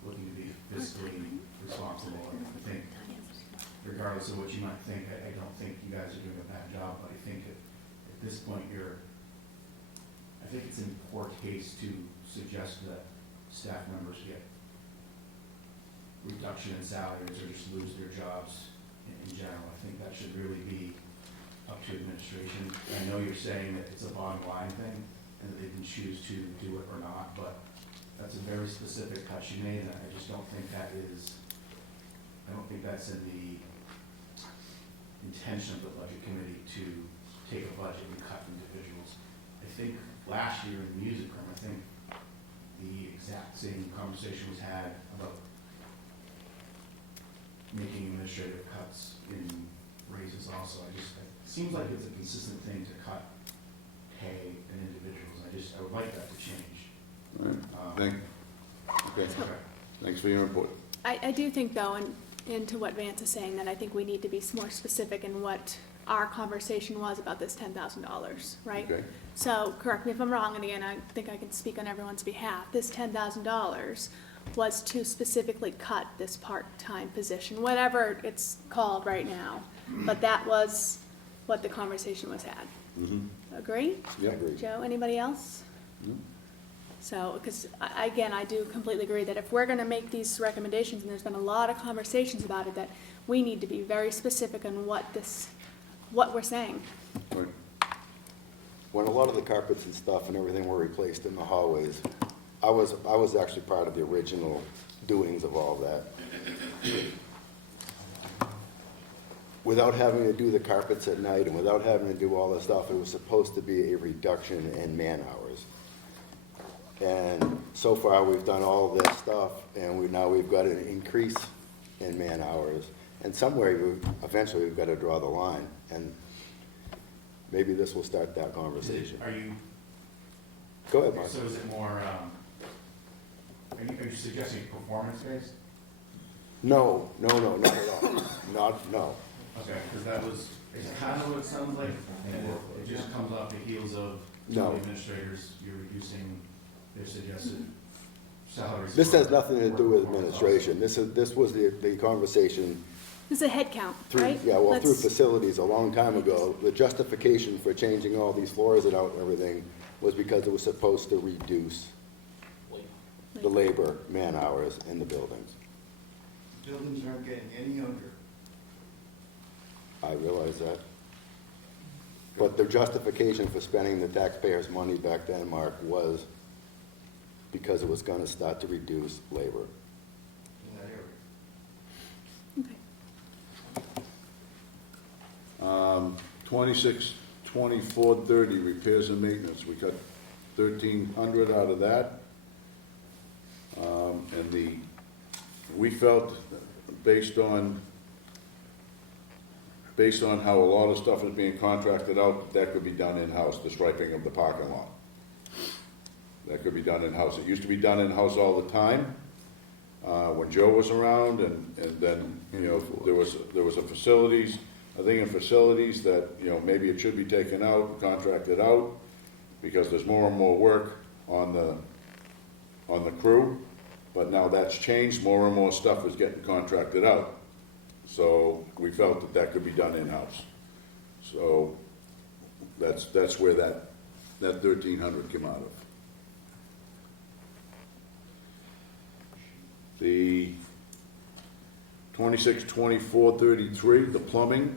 looking to be fiscally responsible. I think, regardless of what you might think, I don't think you guys are doing a bad job, but I think at this point, I think it's in poor taste to suggest that staff members get reduction in salaries or just lose their jobs in general. I think that should really be up to administration. I know you're saying that it's a bottom line thing and that they can choose to do it or not, but that's a very specific cut you made, and I just don't think that's in the intention of the budget committee to take a budget and cut individuals. I think last year in the music room, I think the exact same conversation was had about making administrative cuts in raises also. It seems like it's a consistent thing to cut pay in individuals. I would like that to change. All right. Okay. Thanks for your input. I do think though, and to what Vance is saying, that I think we need to be more specific in what our conversation was about this $10,000, right? Okay. So, correct me if I'm wrong, and again, I think I can speak on everyone's behalf. This $10,000 was to specifically cut this part-time position, whatever it's called right now. But that was what the conversation was had. Agree? Yeah. Agree. Joe, anybody else? So, because again, I do completely agree that if we're gonna make these recommendations, and there's been a lot of conversations about it, that we need to be very specific on what we're saying. Right. When a lot of the carpets and stuff and everything were replaced in the hallways, I was actually part of the original doings of all that. Without having to do the carpets at night and without having to do all this stuff, it was supposed to be a reduction in man hours. And so far, we've done all this stuff, and now we've got an increase in man hours. And somewhere, eventually, we've got to draw the line, and maybe this will start that conversation. Are you, Go ahead, Mark. so is it more, are you suggesting performance-based? No, not at all. No. Okay, because that was, it's kind of what it sounds like, and it just comes off the heels of some No. of the administrators, you're reducing their suggested salaries. This has for- nothing to do with administration. This was the conversation This is a head count, through, right? through Let's- facilities a long time ago. The justification for changing all these floors and out and everything was because it was supposed to reduce the labor, man hours in the buildings. Buildings aren't getting any younger. I realize that. But the justification for spending the taxpayers' money back then, Mark, was because it was gonna start to reduce labor. In that area. Okay. 26, 24, 30, repairs and maintenance. We cut 1,300 out of that. And we felt, based on how a lot of stuff is being contracted out, that could be done in-house, the striping of the parking lot. That could be done in-house. It used to be done in-house all the time, when Joe was around, and then, there was a facilities, I think in facilities that, maybe it should be taken out, contracted out, because there's more and more work on the crew, but now that's changed, more and more stuff is getting contracted out. So we felt that could be done in-house. So that's where that 1,300 came out of. The 26, 24, 33, the plumbing,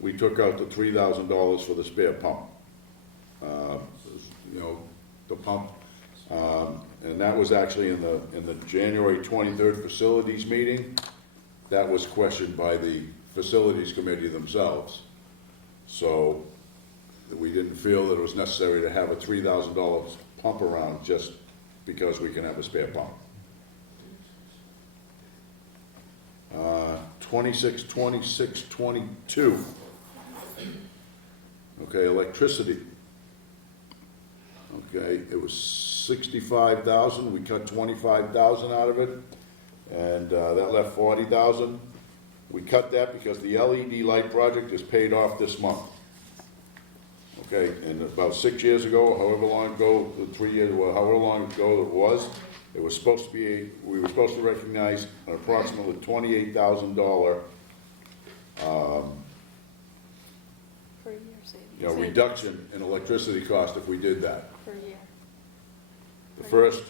we took out the $3,000 for the spare pump. The pump, and that was actually in the January 23rd facilities meeting. That was questioned by the facilities committee themselves. So we didn't feel that it was necessary to have a $3,000 pump around just because we can have a spare pump. 26, 26, 22. Okay, electricity. Okay, it was 65,000, we cut 25,000 out of it, and that left 40,000. We cut that because the LED light project is paid off this month. Okay, and about 6 years ago, however long ago, 3 years, well, however long ago it was we were supposed to recognize an approximately $28,000, Per year savings. reduction in electricity cost if we did that. Per year. The first,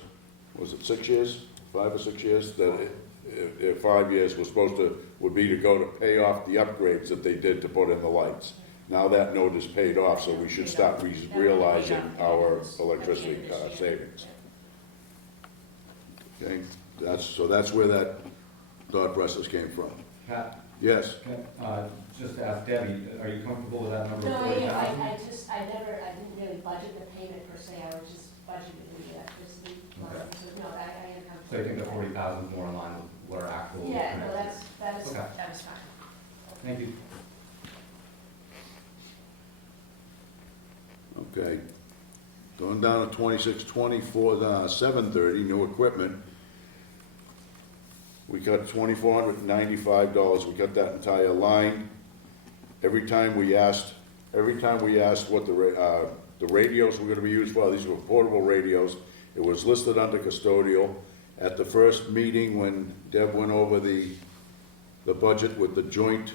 was it 6 years, 5 or 6 years, that 5 years would be to go to pay off the upgrades that they did to put in the lights. Now that note is paid off, so we should start realizing our electricity savings. Okay, that's where that thought process came from. Pat, Yes, just to ask Debbie, are you comfortable with that number? No, of I 40,000? I didn't really budget the payment per se, I was just budgeting the electricity. Okay. So, no, I am comfortable. So you think the 40,000 is more in line with what our actual? Yeah, no, that is Okay. fine. Thank you. okay. Going down to 2624, 730, new equipment. We got $2,495, we got that entire line. Every time we asked what the radios were gonna be used for, these were portable radios, it was listed under custodial. At the first meeting, when Deb went over the budget with the joint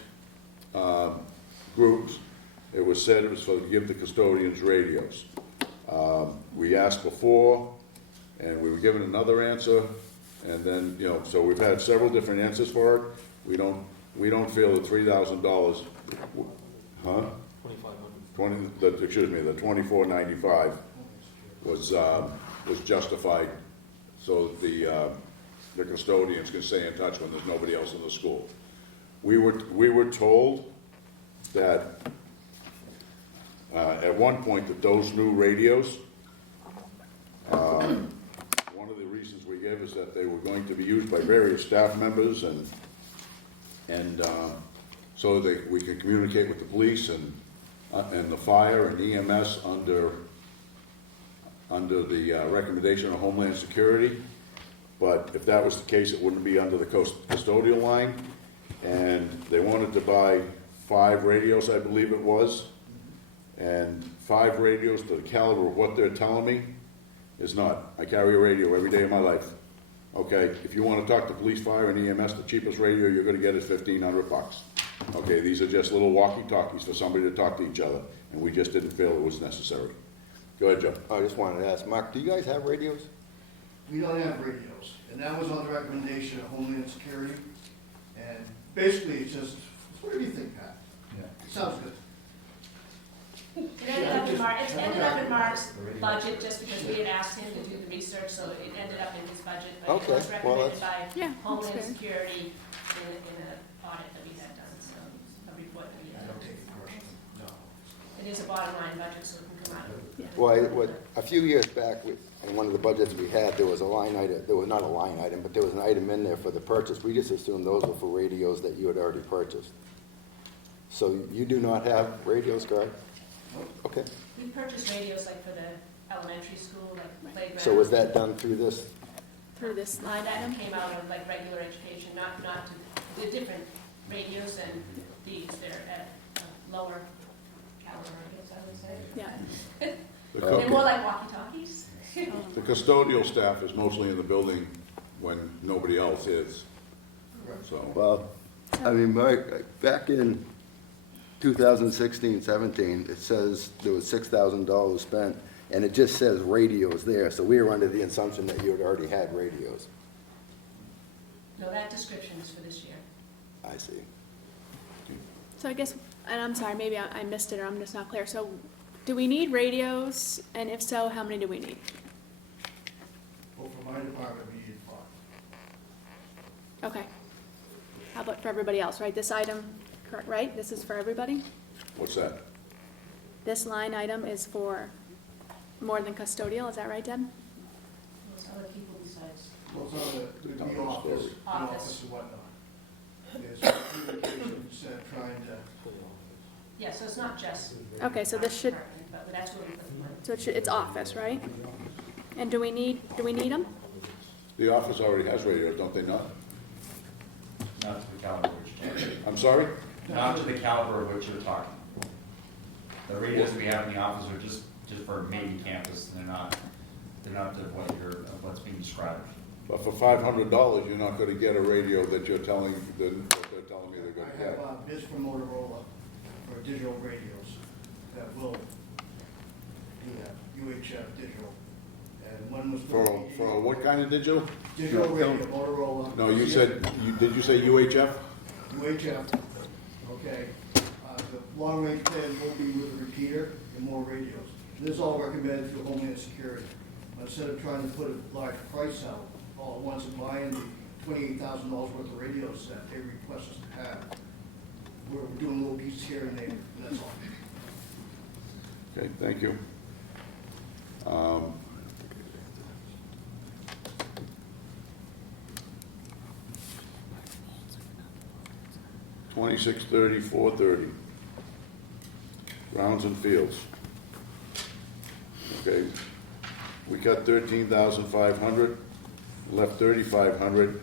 groups, it was said it was for to give the custodians radios. We asked before, and we were given another answer, and then, so we've had several different answers for it. We don't feel that $3,000, huh? 2,500. The $24.95 was justified, so the custodians can stay in touch when there's nobody else in the school. We were told that at one point that those new radios, one of the reasons we gave is that they were going to be used by various staff members and so that we can communicate with the police and the fire and EMS under the recommendation of Homeland Security. But if that was the case, it wouldn't be under the custodial line. And they wanted to buy 5 radios, I believe it was. And 5 radios to the caliber of what they're telling me is not. I carry a radio every day of my life. Okay, if you want to talk to police, fire, and EMS, the cheapest radio you're going to get is $1,500. Okay, these are just little walkie-talkies for somebody to talk to each other, and we just didn't feel it was necessary. Go ahead, Joe. I just wanted to ask, Mark, do you guys have radios? We don't have radios, and that was on the recommendation of Homeland Security. And basically, it's just, what do you think, Pat? Yeah. Sounds good. It ended up in Mark's budget, just because we had asked him to do the research, so it ended up in his budget. But it Okay, was well, recommended that's- by Yeah, that's Homeland fair. Security in an audit that we had done, so, a report that we I had don't done. take it personally, no. It is a bottom line budget, so it can come out of. Well, a few years back, in one of the budgets we had, there was a line item, there was not a line item, but there was an item in there for the purchase. We just assumed those were for radios that you had already purchased. So you do not have radios, correct? Okay. We purchased radios like for the elementary school, like playground. So was that done through this? Through this line item? That came out of like regular education, not to, the different radios and these, they're at lower caliber, I guess I would say. Yeah. The They're more like walkie-talkies. The custodial staff is mostly in the building when nobody else is. So, Well, I mean, back in 2016, 17, it says there was $6,000 spent, and it just says radios there, so we were under the assumption that you had already had radios. No, that description is for this year. I see. So I guess, and I'm sorry, maybe I missed it or I'm just not clear. So do we need radios? And if so, how many do we need? Well, for my department, we need 5. Okay. How about for everybody else, right? This item, correct, right? This is for everybody? what's that? This line item is for more than custodial, is that right, Deb? There's other people besides. Well, it's on the office, the office and whatnot. There's communications, trying to, Yeah, so it's not just. Okay, so this should, department, But that's where we put the money. so it's office, right? And do we need them? The office already has radios, don't they not? Not to the caliber of which you're talking. I'm sorry? Not to the caliber of which you're talking. The radios we have in the office are just for maybe campus, they're not to what's being described. But for $500, you're not gonna get a radio that you're telling, what they're telling me they're gonna I have get. bids from Motorola for digital radios that will do that, UHF digital. And one was For what kind of digital? digital radio, Motorola. No, you said, did you say UHF? UHF, okay. The long range plan will be with a repeater and more radios. And this is all recommended through Homeland Security. Instead of trying to put a large price out all at once and buying the $28,000 worth of radios that they request us to have, we're doing little pieces here and there, and that's all. Okay, thank you. $2630, $430. Grounds and fields. Okay, we cut 13,500, left 3,500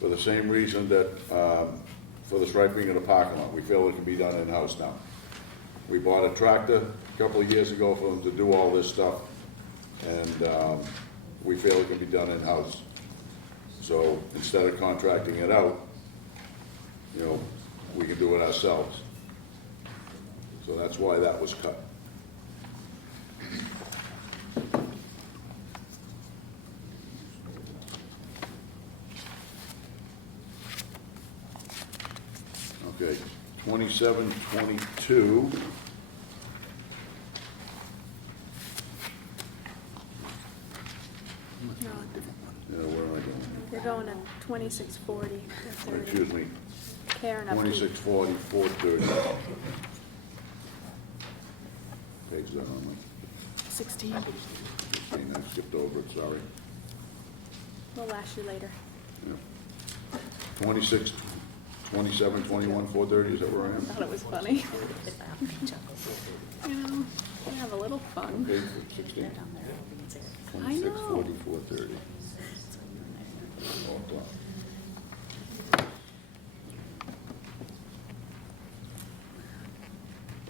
for the same reason that, for the striping of the parking lot. We feel it can be done in-house now. We bought a tractor a couple of years ago for them to do all this stuff, and we feel it can be done in-house. So instead of contracting it out, you know, we can do it ourselves. So that's why that was cut. Okay, 2722. No, Yeah, where am I going? you're going to 2640, 30. Excuse me, Care and upkeep. 2640, 430. Page that on me. 16. 16, I skipped over it, sorry. We'll lash you later. Yeah. 26, 27, 21, 430, is that where I I am? thought it was funny. You know, we have a little fun. Page 16. I 26, know. 40, 430. Oh, wow.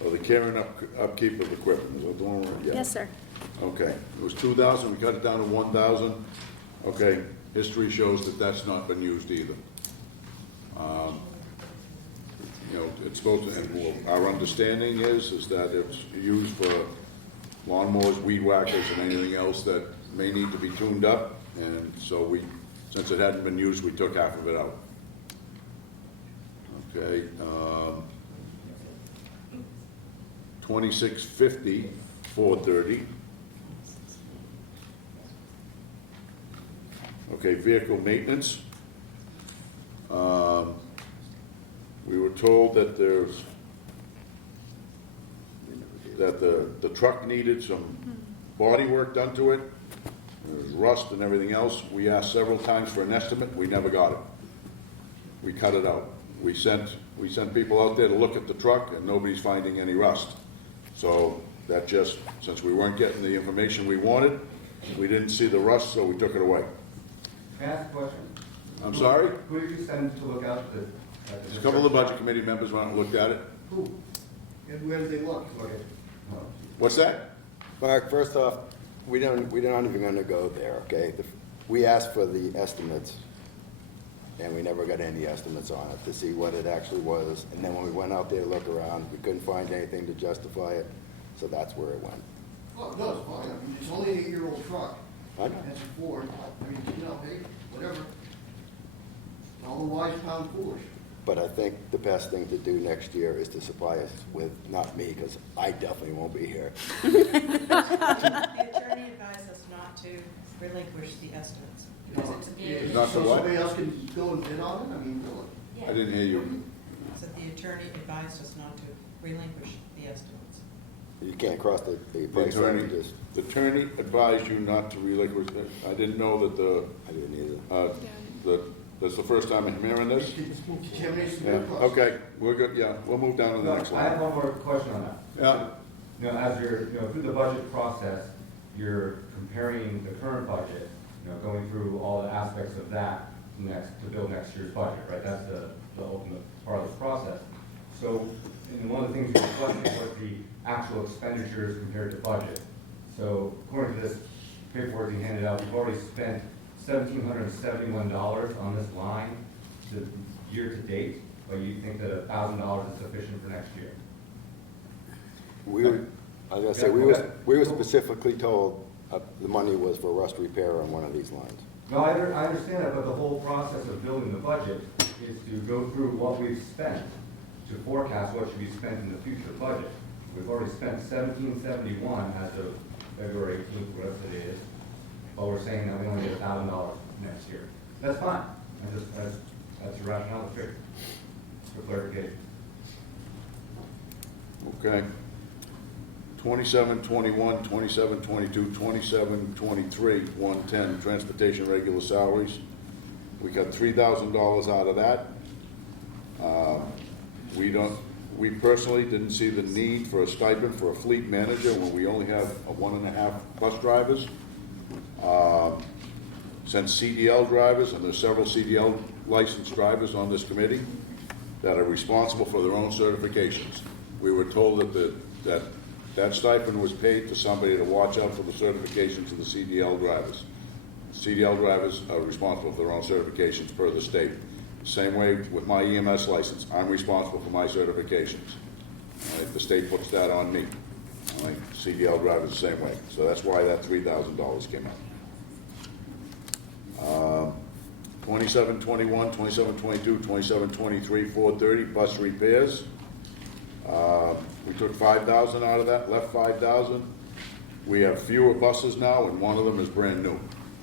Oh, the care and upkeep of equipment, is that the one? Yeah. Yes, sir. Okay, it was 2,000, we cut it down to 1,000. Okay, history shows that that's not been used either. You know, it's supposed to, and our understanding is that it's used for lawnmowers, weed whackers, and anything else that may need to be tuned up. And so we, since it hadn't been used, we took half of it out. Okay, 2650, 430. Okay, vehicle maintenance. We were told that the truck needed some body work done to it. There was rust and everything else. We asked several times for an estimate. We never got it. We cut it out. We sent people out there to look at the truck, and nobody's finding any rust. So that just, since we weren't getting the information we wanted, we didn't see the rust, so we took it away. Can I ask a question? I'm sorry? Who did you send to look out the? A couple of the budget committee members went and looked at it. Who? And where did they look? Okay. What's that? Mark, first off, we're not even gonna go there, okay? We asked for the estimates, and we never got any estimates on it to see what it actually was. And then when we went out there to look around, we couldn't find anything to justify it, so that's where it went. Well, it does, fine. I mean, it's only an 8-year-old truck. I know. It's a Ford. I mean, you know, hey, whatever. All the wise pound foolish. But I think the best thing to do next year is to supply us with, not me, because I definitely won't be here. The attorney advised us not to relinquish the estimates. Because it's a bid. Not So the what? somebody else can go and bid on it? I mean, really? I didn't hear you. So the attorney advised us not to relinquish the estimates. You can't cross the The price line, attorney, just, the attorney advised you not to relinquish it. I didn't know that I didn't either. that's the first time I'm hearing this. Contamination Yeah, of the okay, we're good, yeah, we'll move down to the next I have one. one more question on that. Yeah. You know, as you're, through the budget process, you're comparing the current budget, going through all the aspects of that to build next year's budget, right? That's the ultimate part of the process. So, and one of the things you were questioning was actual expenditures compared to budget. So according to this paperwork you handed out, we've already spent $1,771 on this line to year to date, but you think that $1,000 is sufficient for next year? We were, I was gonna say, we were specifically told the money was for rust repair on one of these lines. No, I understand that, but the whole process of building the budget is to go through what we've spent to forecast what should be spent in the future budget. We've already spent $1,771 as of February 18th, whatever the date is, but we're saying that we only get $1,000 next year. That's fine. That's a rationale to figure, for clarification. Okay. 2721, 2722, 2723, 110, transportation regular salaries. We got $3,000 out of that. We personally didn't see the need for a stipend for a fleet manager when we only have 1.5 bus drivers. Since CDL drivers, and there's several CDL licensed drivers on this committee that are responsible for their own certifications. We were told that stipend was paid to somebody to watch out for the certifications of the CDL drivers. CDL drivers are responsible for their own certifications per the state. Same way with my EMS license, I'm responsible for my certifications. The state puts that on me. CDL drivers the same way. So that's why that $3,000 came out. 2721, 2722, 2723, 430, bus repairs. We took 5,000 out of that, left 5,000. We have fewer buses now, and one of them is brand new.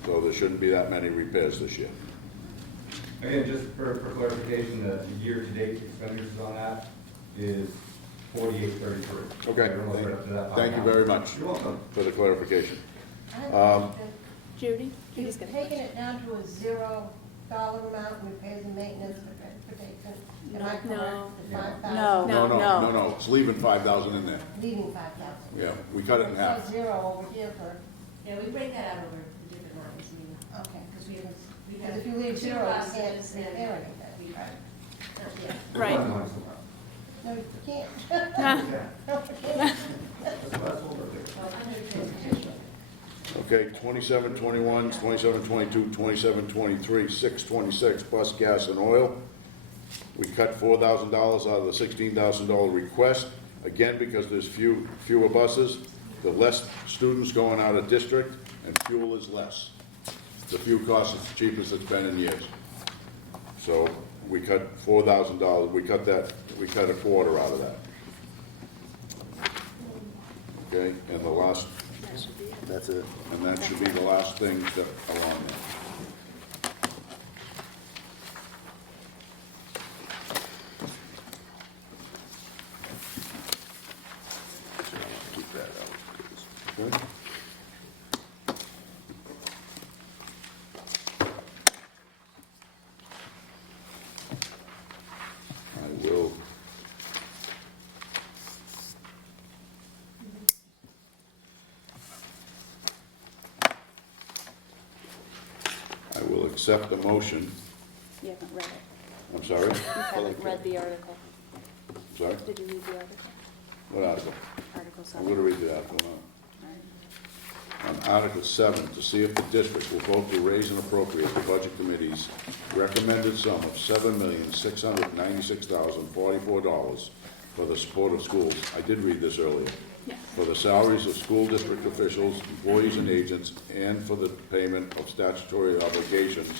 So there shouldn't be that many repairs this year. Again, just for clarification, the year-to-date expenditures on that is $48.33. Okay. Everyone's right up to that Thank you very much for the clarification. Judy? You've Judy's gonna. taken it down to a $0 amount in repairs and maintenance for transportation. Am I correct? No. The 5,000? No. It's leaving 5,000 in there. Leaving 5,000. Yeah, we cut it in half. So 0 over here for, Yeah, we break that out over the different lines, I mean, okay. because we have. Because if you leave 0, you buses can't and repair anything. we- Right. Yeah. Right. No, you can't. Okay, 2721, 2722, 2723, 626, bus gas and oil. We cut $4,000 out of the $16,000 request, again, because there's fewer buses, the less students going out of district, and fuel is less. The fuel cost is the cheapest it's been in years. So we cut $4,000, we cut a quarter out of that. Okay, and the last, That's it. and that should be the last thing that are on there. Keep that out, please. Okay? I will accept the motion. You haven't read it. I'm sorry? You haven't read the article. Sorry? Did you read the article? What article? Article I'm 7. going to read the article now. All right. On Article 7, to see if the district will vote to raise and appropriate the Budget Committee's recommended sum of $7,696,044 for the support of schools. I did read this earlier. Yeah. For the salaries of school district officials, employees and agents, and for the payment of statutory obligations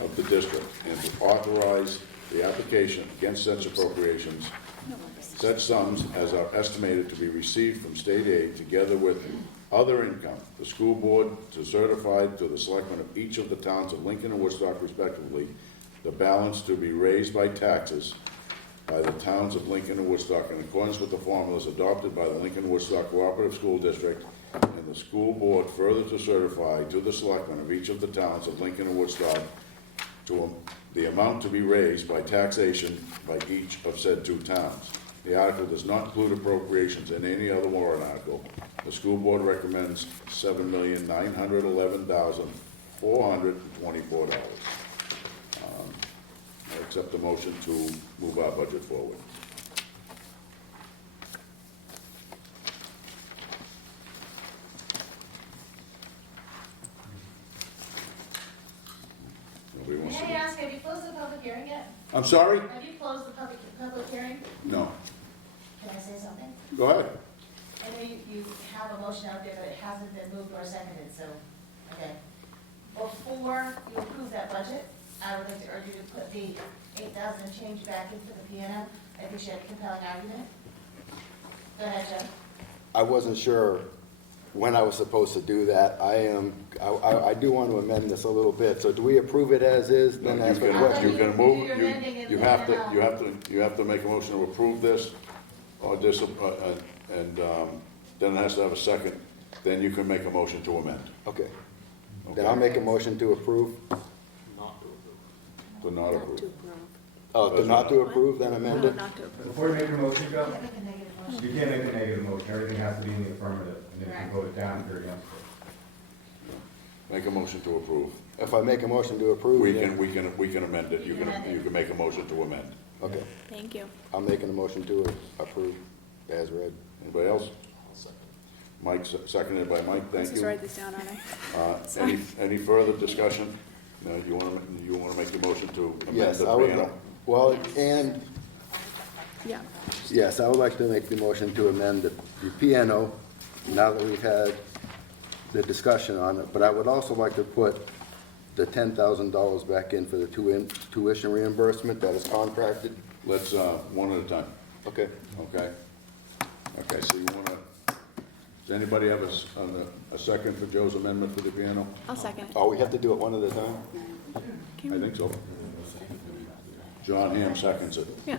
of the district, and to authorize the application against such appropriations, such sums as are estimated to be received from state aid, together with other income, the school board to certify to the selectmen of each of the towns of Lincoln and Woodstock respectively, the balance to be raised by taxes by the towns of Lincoln and Woodstock in accordance with the formulas adopted by the Lincoln-Woodstock Cooperative School District, and the school board further to certify to the selectmen of each of the towns of Lincoln and Woodstock to the amount to be raised by taxation by each of said two towns. The article does not include appropriations in any other warrant article. The school board recommends $7,911,424. I accept the motion to move our budget forward. hearing yet? I'm sorry? Have you closed the public hearing? No. Can I say something? Go ahead. I know you have a motion out there, but it hasn't been moved or seconded, so, okay. Before you approve that budget, I would like to urge you to put the 8,000 change back into the piano. I think you have a compelling argument. Go ahead, Joe. I wasn't sure when I was supposed to do that. I do want to amend this a little bit. So do we approve it as is, then ask for You questions? can move, You're amending it you and have then, to, you have to make a motion to approve this, or this, and then it has to have a second, then you can make a motion to amend. Okay. Then I'll make a motion to approve. Not to approve. To not approve. Oh, to not to approve, then amend it? Not to approve. Before you make your motion, Joe, Can't make a negative motion. you can't make a negative motion, everything has to be in the affirmative, and then you can vote it down if you're against it. Make a motion to approve. If I make a motion to approve, We then- can amend it. You can make a motion to amend. Okay. Thank you. I'm making a motion to approve as read. Anybody else? I'll second. Mike, seconded by Mike, thank Let's just you. write this down, aren't I? Any further discussion? No, you wanna make the motion to amend Yes, the I would, piano? well, and, Yeah. yes, I would like to make the motion to amend the piano, now that we've had the discussion on it, but I would also like to put the $10,000 back in for the tuition reimbursement that is contracted. Let's, one at a time, Okay. okay? Okay, so you wanna, does anybody have a second for Joe's amendment for the piano? I'll second it. Oh, we have to do it one at a time? I think so. John Hamm seconds it. Yeah.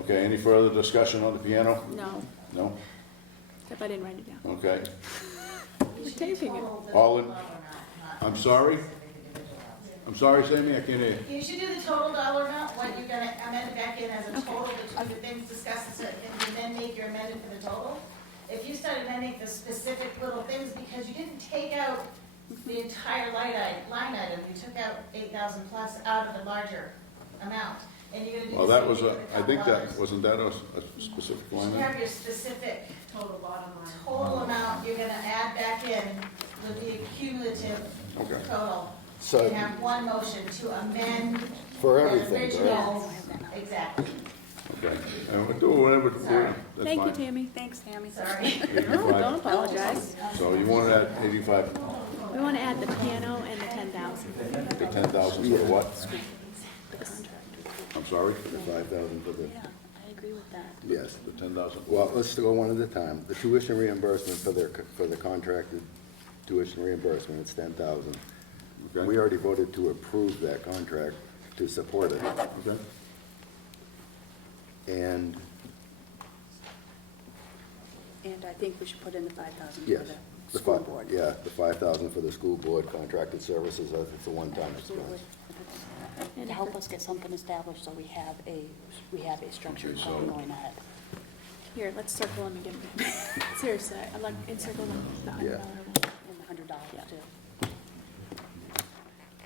Okay, any further discussion on the piano? No, No? except I didn't write it down. Okay. We're taping it. All in, I'm sorry? I'm sorry, Sammy, I can't hear you. You should do the total dollar amount, what you're gonna amend it back in as a total between the things discussed, and then make your amendment for the total. If you start amending the specific little things, because you didn't take out the entire line item, you took out 8,000 plus out of the larger amount, and you're gonna do Well, the that same was thing a, for the I think top that, dollars. wasn't that a specific You line should item? have your specific Total bottom line. total amount you're gonna add back in with the cumulative Okay. total. So- And have one motion to amend For the everything, original. Exactly. Okay, and we'll do whatever, Sorry. that's Thank you, fine. Tammy. Thanks, Tammy. Sorry. No, don't apologize. So you want to add 85, We want to add the piano and the 10,000 the 10,000 for the what? The contract. I'm sorry, for the 5,000 for the, Yeah, I agree with that. Yes. the 10,000? Well, let's go one at a time. The tuition reimbursement for the contracted tuition reimbursement, it's 10,000. Okay. We already voted to approve that contract to support it. Okay. And, And I think we should put in the 5,000 for yes, the school board. Yeah, the 5,000 for the school board contracted services, it's a one-time Absolutely. expense. To help us get something established so we have a structured Okay, plan so- going ahead. Here, let's circle them and give them. Seriously, I'd like, encircle them, the $100 Yeah. one. And the $100 too.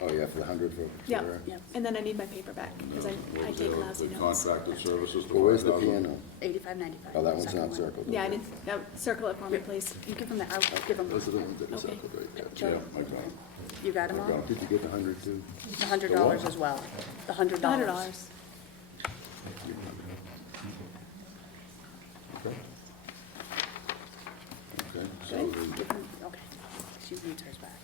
Oh, yeah, for the 100 for Yeah, sure. Yep. and then I need my paper back, because What I was take the- lousy the notes. contracted services, the Well, where's the 5,000? piano? 85.95. Oh, that one's second not one. circled. Yeah, I didn't, circle it for me, please. You give them the, I'll give them. Those are the ones that are Okay. circled right there. Joe? Yeah, I got it. You got them all? Did you get the 100 too? The $100 as well. The $100. $100. Okay. Okay, so Good? the, Give them- Okay. She needs hers back.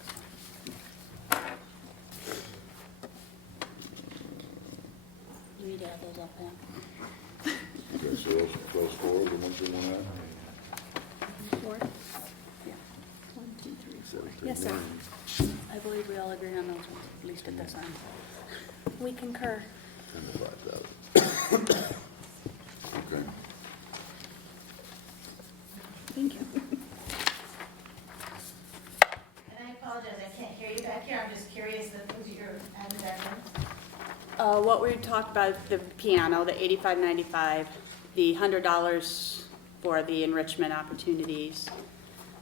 You need to add those up, yeah? okay, so those four, the ones you want to add? 4? Yeah. 1, 2, 3, 4. 7, Yes, sir. 9, I believe we all agree on those ones, at least at this end. We concur. and the 5,000. Okay. Thank you. And I apologize, I can't hear you back here, I'm just curious the things you're adding back in. What we talked about, the piano, the $85.95, the $100 for the enrichment opportunities,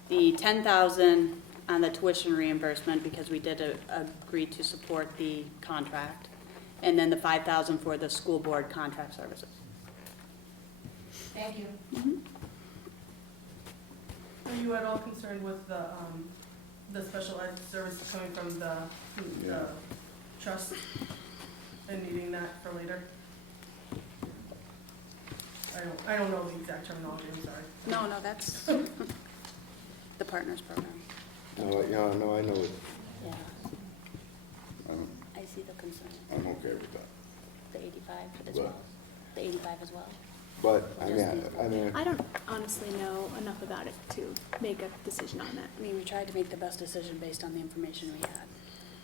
the $10,000 on the tuition reimbursement because we did agree to support the contract, and then the $5,000 for the school board contract services. Thank you. Are you at all concerned with the special ed services coming from the Yeah. trust? and needing that for later? I don't know the exact terminology, I'm sorry. No, that's the partners program. No, I know it. Yeah, I'm, I see the concern. I'm okay with that. The 85 as But- well. The 85 as well. But, I mean, I don't honestly know enough about it to make a decision on that. I mean, we tried to make the best decision based on the information we had.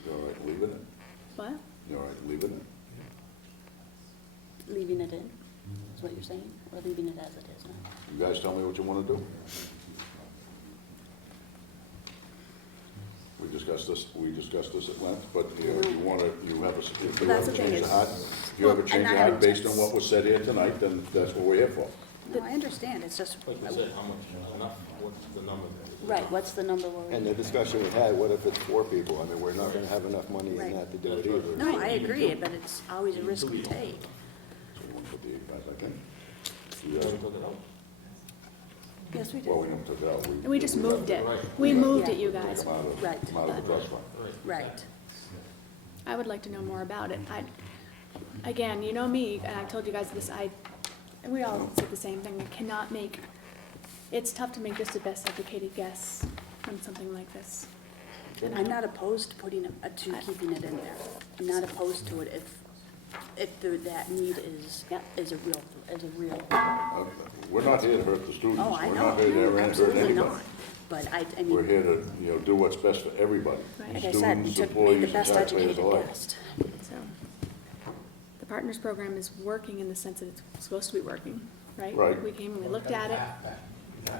You all right leaving it? What? You all right leaving it? Leaving it in, is what you're saying, or leaving it as it is now? You guys tell me what you want to do. We discussed this at length, but you want to, you have a, if you That's have a the thing change of is- heart, if you have a Well, change and of I heart have- based on what was said here tonight, then that's what we're here for. No, I understand, it's just, Like I said, how much, enough, what's the number? right, what's the number where and we? the discussion we had, what if it's 4 people? I mean, we're not gonna have enough money in Right. that to do it either. No, I agree, but it's always a risk we take. So you want to put the 85 back in? You already took it out? Yes, we Well, we do. never took it out. And we just moved it. Right. We moved it, Yeah. you guys. Come out of, Right. come out of the trust fund. Right. I would like to know more about it. Again, you know me, and I've told you guys this, and we all said the same thing, I cannot make, it's tough to make just a best educated guess on something like this. And I'm not opposed to keeping it in there. I'm not opposed to it if that need is a real. We're not here to hurt the students. Oh, I We're know, not here to hurt absolutely anybody. not. But I We're mean, here to, do what's best for everybody. Right. like I said, Students, we made employees, the and best taxpayers educated alike. guess. So, the Partners Program is working in the sense that it's supposed to be working, right? Right. We came and we looked at it, so.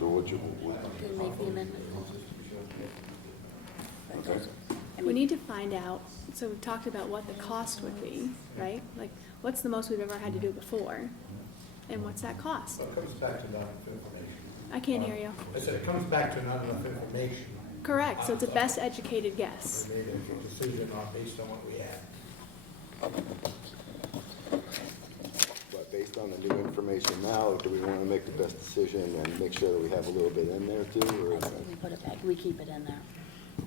Do what you, Can we make the amendment? okay. We need to find out, so we've talked about what the cost would be, right? Like, what's the most we've ever had to do before? And what's that cost? It comes back to not enough information. I can't hear you. I said it comes back to not enough information. Correct, so it's a best educated guess. We made a decision based on what we had. But based on the new information now, do we wanna make the best decision and make sure that we have a little bit in there too, or? I say we put it back, we keep it in there.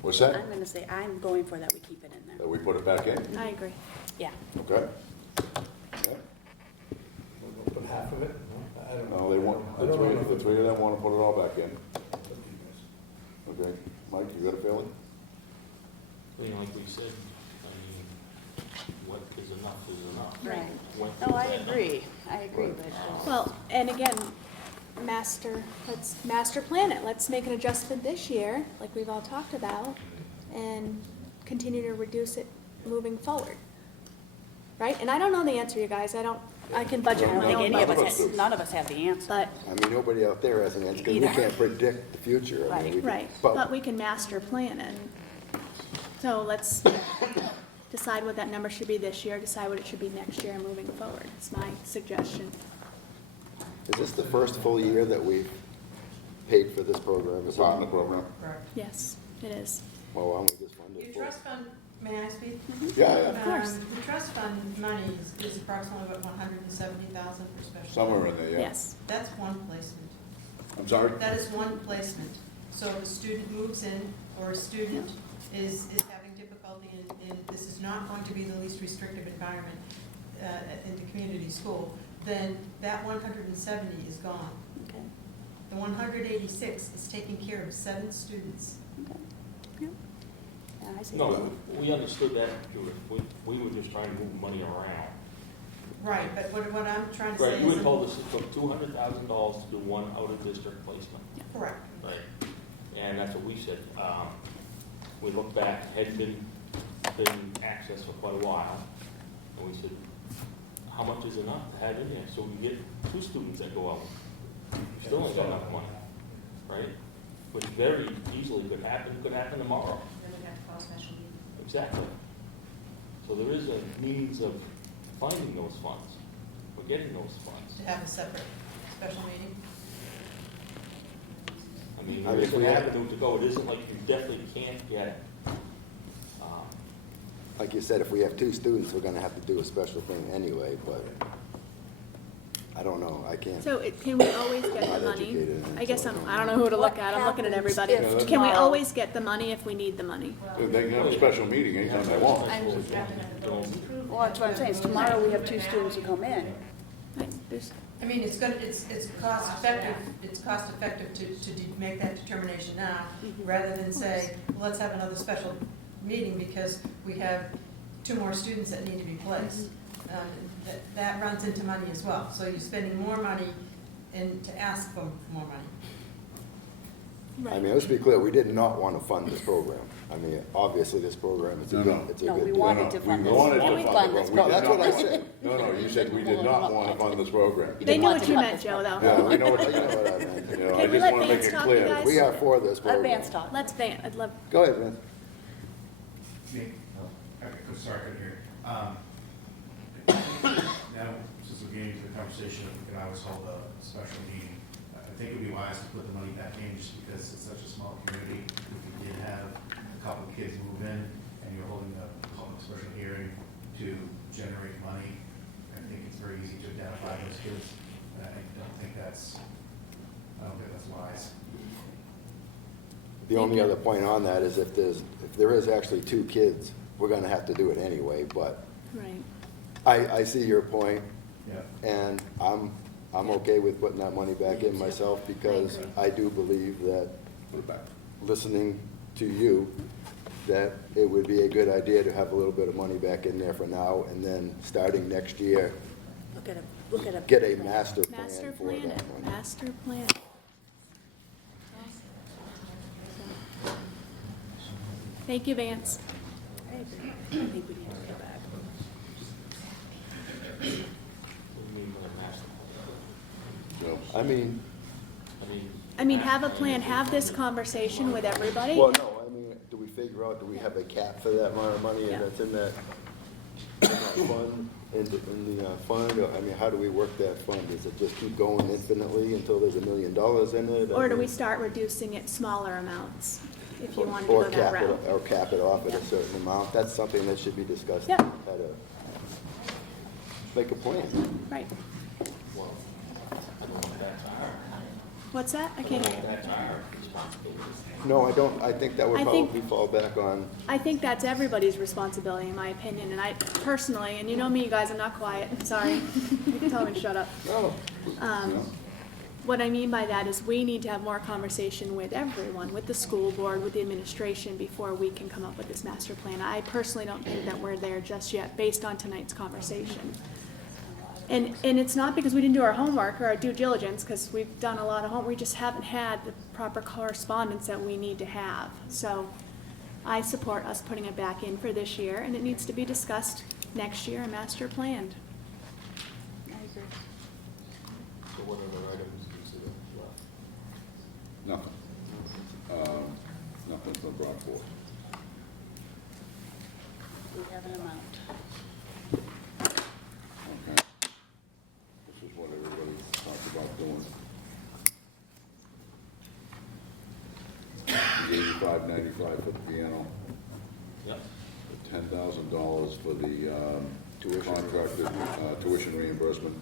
What's that? I'm gonna say, I'm going for that we keep it in there. That we put it back in? I agree. Yeah. Okay. Okay. We'll put half of it, no? I don't know. No, they want, I don't know. the three of them want to put it all back in. Okay. Mike, you got a feeling? You know, like we said, I mean, what is enough is enough. Right. What No, I is that agree, but. Well, and again, let's master plan it. Let's make an adjustment this year, like we've all talked about, and continue to reduce it moving forward. Right? And I don't know the answer, you guys. I can budget I my don't think own any of budget. us, none of us have the answer. But, I mean, nobody out there has an answer, because we Either. can't predict the future. I mean, we- right, but we can master plan it. So let's decide what that number should be this year, decide what it should be next year and moving forward. It's my suggestion. Is this the first full year that we've paid for this program? The partner program? Correct. Yes, it is. Well, why don't we just fund Your it full? trust fund, may I speak? Yeah, yeah. Of course. The trust fund money is approximately about 170,000 for special. Somewhere in there, yeah. Yes. That's one placement. I'm sorry? That is one placement. So if a student moves in, or a student is having difficulty in, this is not going to be the least restrictive environment in the community school, then that 170 is gone. Okay. The 186 is taking care of 7 students. Okay. Yeah. Yeah, I see. No, we understood that, Judith. We were just trying to move money around. Right, but what I'm trying to say Right, is. you had told us it took $200,000 to do one out-of-district placement. Correct. Right. And that's what we said. We looked back, had been accessed for quite a while, and we said, how much is enough to have in there so we can get 2 students that go out? We still ain't got enough money, right? Which very easily could happen tomorrow. Then we have to call a special meeting. Exactly. So there is a means of finding those funds, or getting those funds. To have a separate special meeting. I mean, I there mean, is if an we had- avenue to go. It isn't like you definitely can't get it. Like you said, if we have 2 students, we're gonna have to do a special thing anyway, but I don't know, I can't. So can we always get I'm the not money? educated in it, I guess so I I'm, don't I don't know who to look at, I'm looking at everybody. What happens if Can we tomorrow- always get the money if we need the money? They can have a special meeting anytime they want. I was drafting up the goals approved. Well, that's what I'm saying, is tomorrow we have 2 students who come in. There's, I mean, it's cost effective to make that determination now, rather than say, well, let's have another special meeting because we have 2 more students that need to be placed. That runs into money as well, so you're spending more money and to ask for more money. I mean, let's be clear, we did not want to fund this program. I mean, obviously, this program is a No, good, no. it's a No, good we deal. wanted to fund We this. wanted And to we fund fund it, this but we No, did that's not what I want- said. No, you said we did not want to fund this program. they knew want what to you fund meant, this Joe, though. Yeah, we know what You you know meant. what I meant. You know, I Can we just let want to make Vance it talk, you clear. guys? We are for this Let program. Vance talk. Let's Van, I'd love, Go ahead, Vince. Okay, I'm sorry, I couldn't hear. Now, since we're getting into the conversation, if we could always hold a special meeting, I think it would be wise to put the money back in just because it's such a small community. If we did have a couple of kids move in and you're holding a public special hearing to generate money, I think it's very easy to identify those kids. And I don't think that's wise. The only other point on that is if there is actually 2 kids, we're gonna have to do it anyway, but right. I see your point, Yeah. and I'm okay with putting that money back in myself, because I do believe that, Put it back. listening to you, that it would be a good idea to have a little bit of money back in there for now, and then starting next year, Look at a. get a master Master plan for plan that it, money. master plan. Thank you, Vance. I agree. I think we need to go back. What do you mean by master plan? So, I mean, I mean, have a plan, have this conversation with everybody. well, no, I mean, do we figure out, do we have a cap for that amount of money, Yeah. and that's in that fund, in the fund, or, I mean, how do we work that fund? Does it just keep going infinitely until there's $1 million in it? Or do we start reducing it smaller amounts, if you wanted to Or go that route? Or cap it off at a certain amount? That's something that should be discussed Yep. make a plan. Right. Well, I don't know if that's our, What's that? I I don't can't know hear if you. that's our responsibility. No, I don't, I think that would I think- probably fall back on, I think that's everybody's responsibility, in my opinion, and I personally, and you know me, you guys, I'm not quiet, sorry. You can tell me to shut up. no, What I mean by that is we need to have more conversation with everyone, with the school board, with the administration, before we can come up with this master plan. I personally don't think that we're there just yet, based on tonight's conversation. And it's not because we didn't do our homework or our due diligence, because we've done a lot of homework, we just haven't had the proper correspondence that we need to have. So I support us putting it back in for this year, and it needs to be discussed next year and master planned. I agree. So what other items do you see left? nothing. Nothing's been brought forth. We have an amount. Okay. This is what everybody talked about doing. The $85.95 for the piano, Yep. the $10,000 for the contracted tuition reimbursement,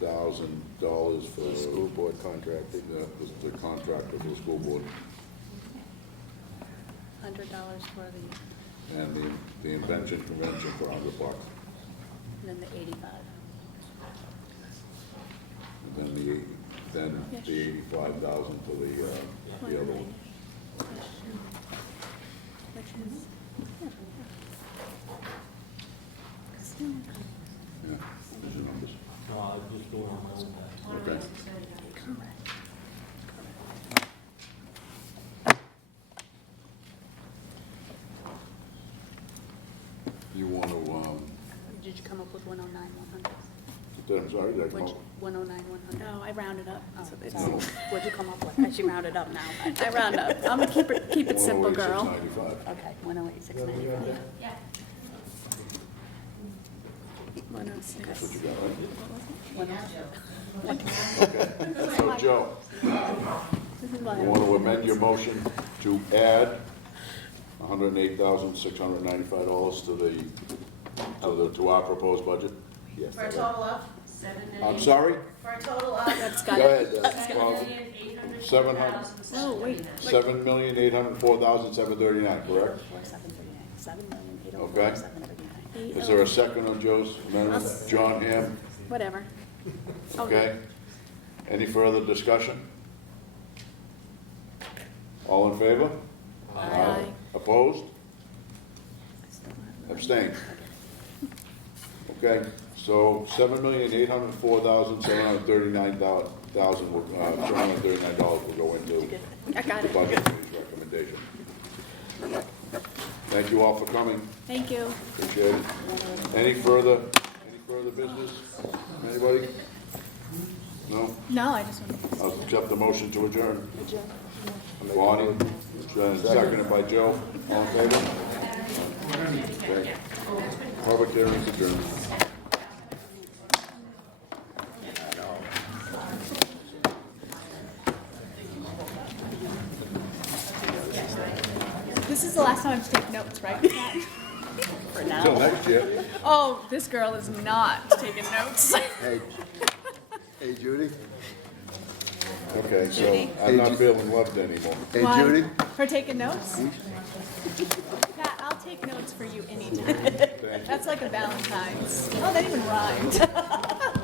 $5,000 for the school board contracted. the contractor for the school board, $100 for the, and the invention convention for $100. and then the 85. And then the 85,000 for the other one. Yeah, these are numbers. No, I was just doing on my own. Okay. You want to, Did you come up with 109, 100? I'm sorry, did I come Which, up? 109, 100? No, I rounded up. Oh, So it's- sorry. What'd you come up with? I should round it up now. I round up. I'm gonna keep it simple, girl. 108,695. Okay, 108, 695. Yeah. 106. That's what you got, right? Yeah, Joe. Okay. So, Joe, This is what you want to amend your motion to add $108,695 to the to our proposed budget? Yes. For a total of, I'm sorry? for a total of, That's got Go it. ahead, Well, 7,804,739. Oh, wait. 7,804,739, correct? 7,804,739. Okay. Is there a second on Joe's amendment? John Ham, Whatever. Oh, okay? Any further discussion? All in favor? Aye. Opposed? Abstained? Okay, so $7,804,739 will go into I got the it. budget committee's recommendation. Thank you all for coming. Thank you. Appreciate it. Any further business? Anybody? No? No, I just want to. I'll accept the motion to adjourn. Bonnie, seconded by Joe. All in favor? Okay. Public hearing is adjourned. This is the last time I have to take notes, right? For Until now. next year. Oh, this girl is not taking notes. Hey, hey Judy? Okay, so Judy? I'm not feeling loved anymore. Hey Why? Judy? For taking notes? Pat, I'll take notes for you anytime. Thank you. That's like a Valentine's. Oh, that even rhymed.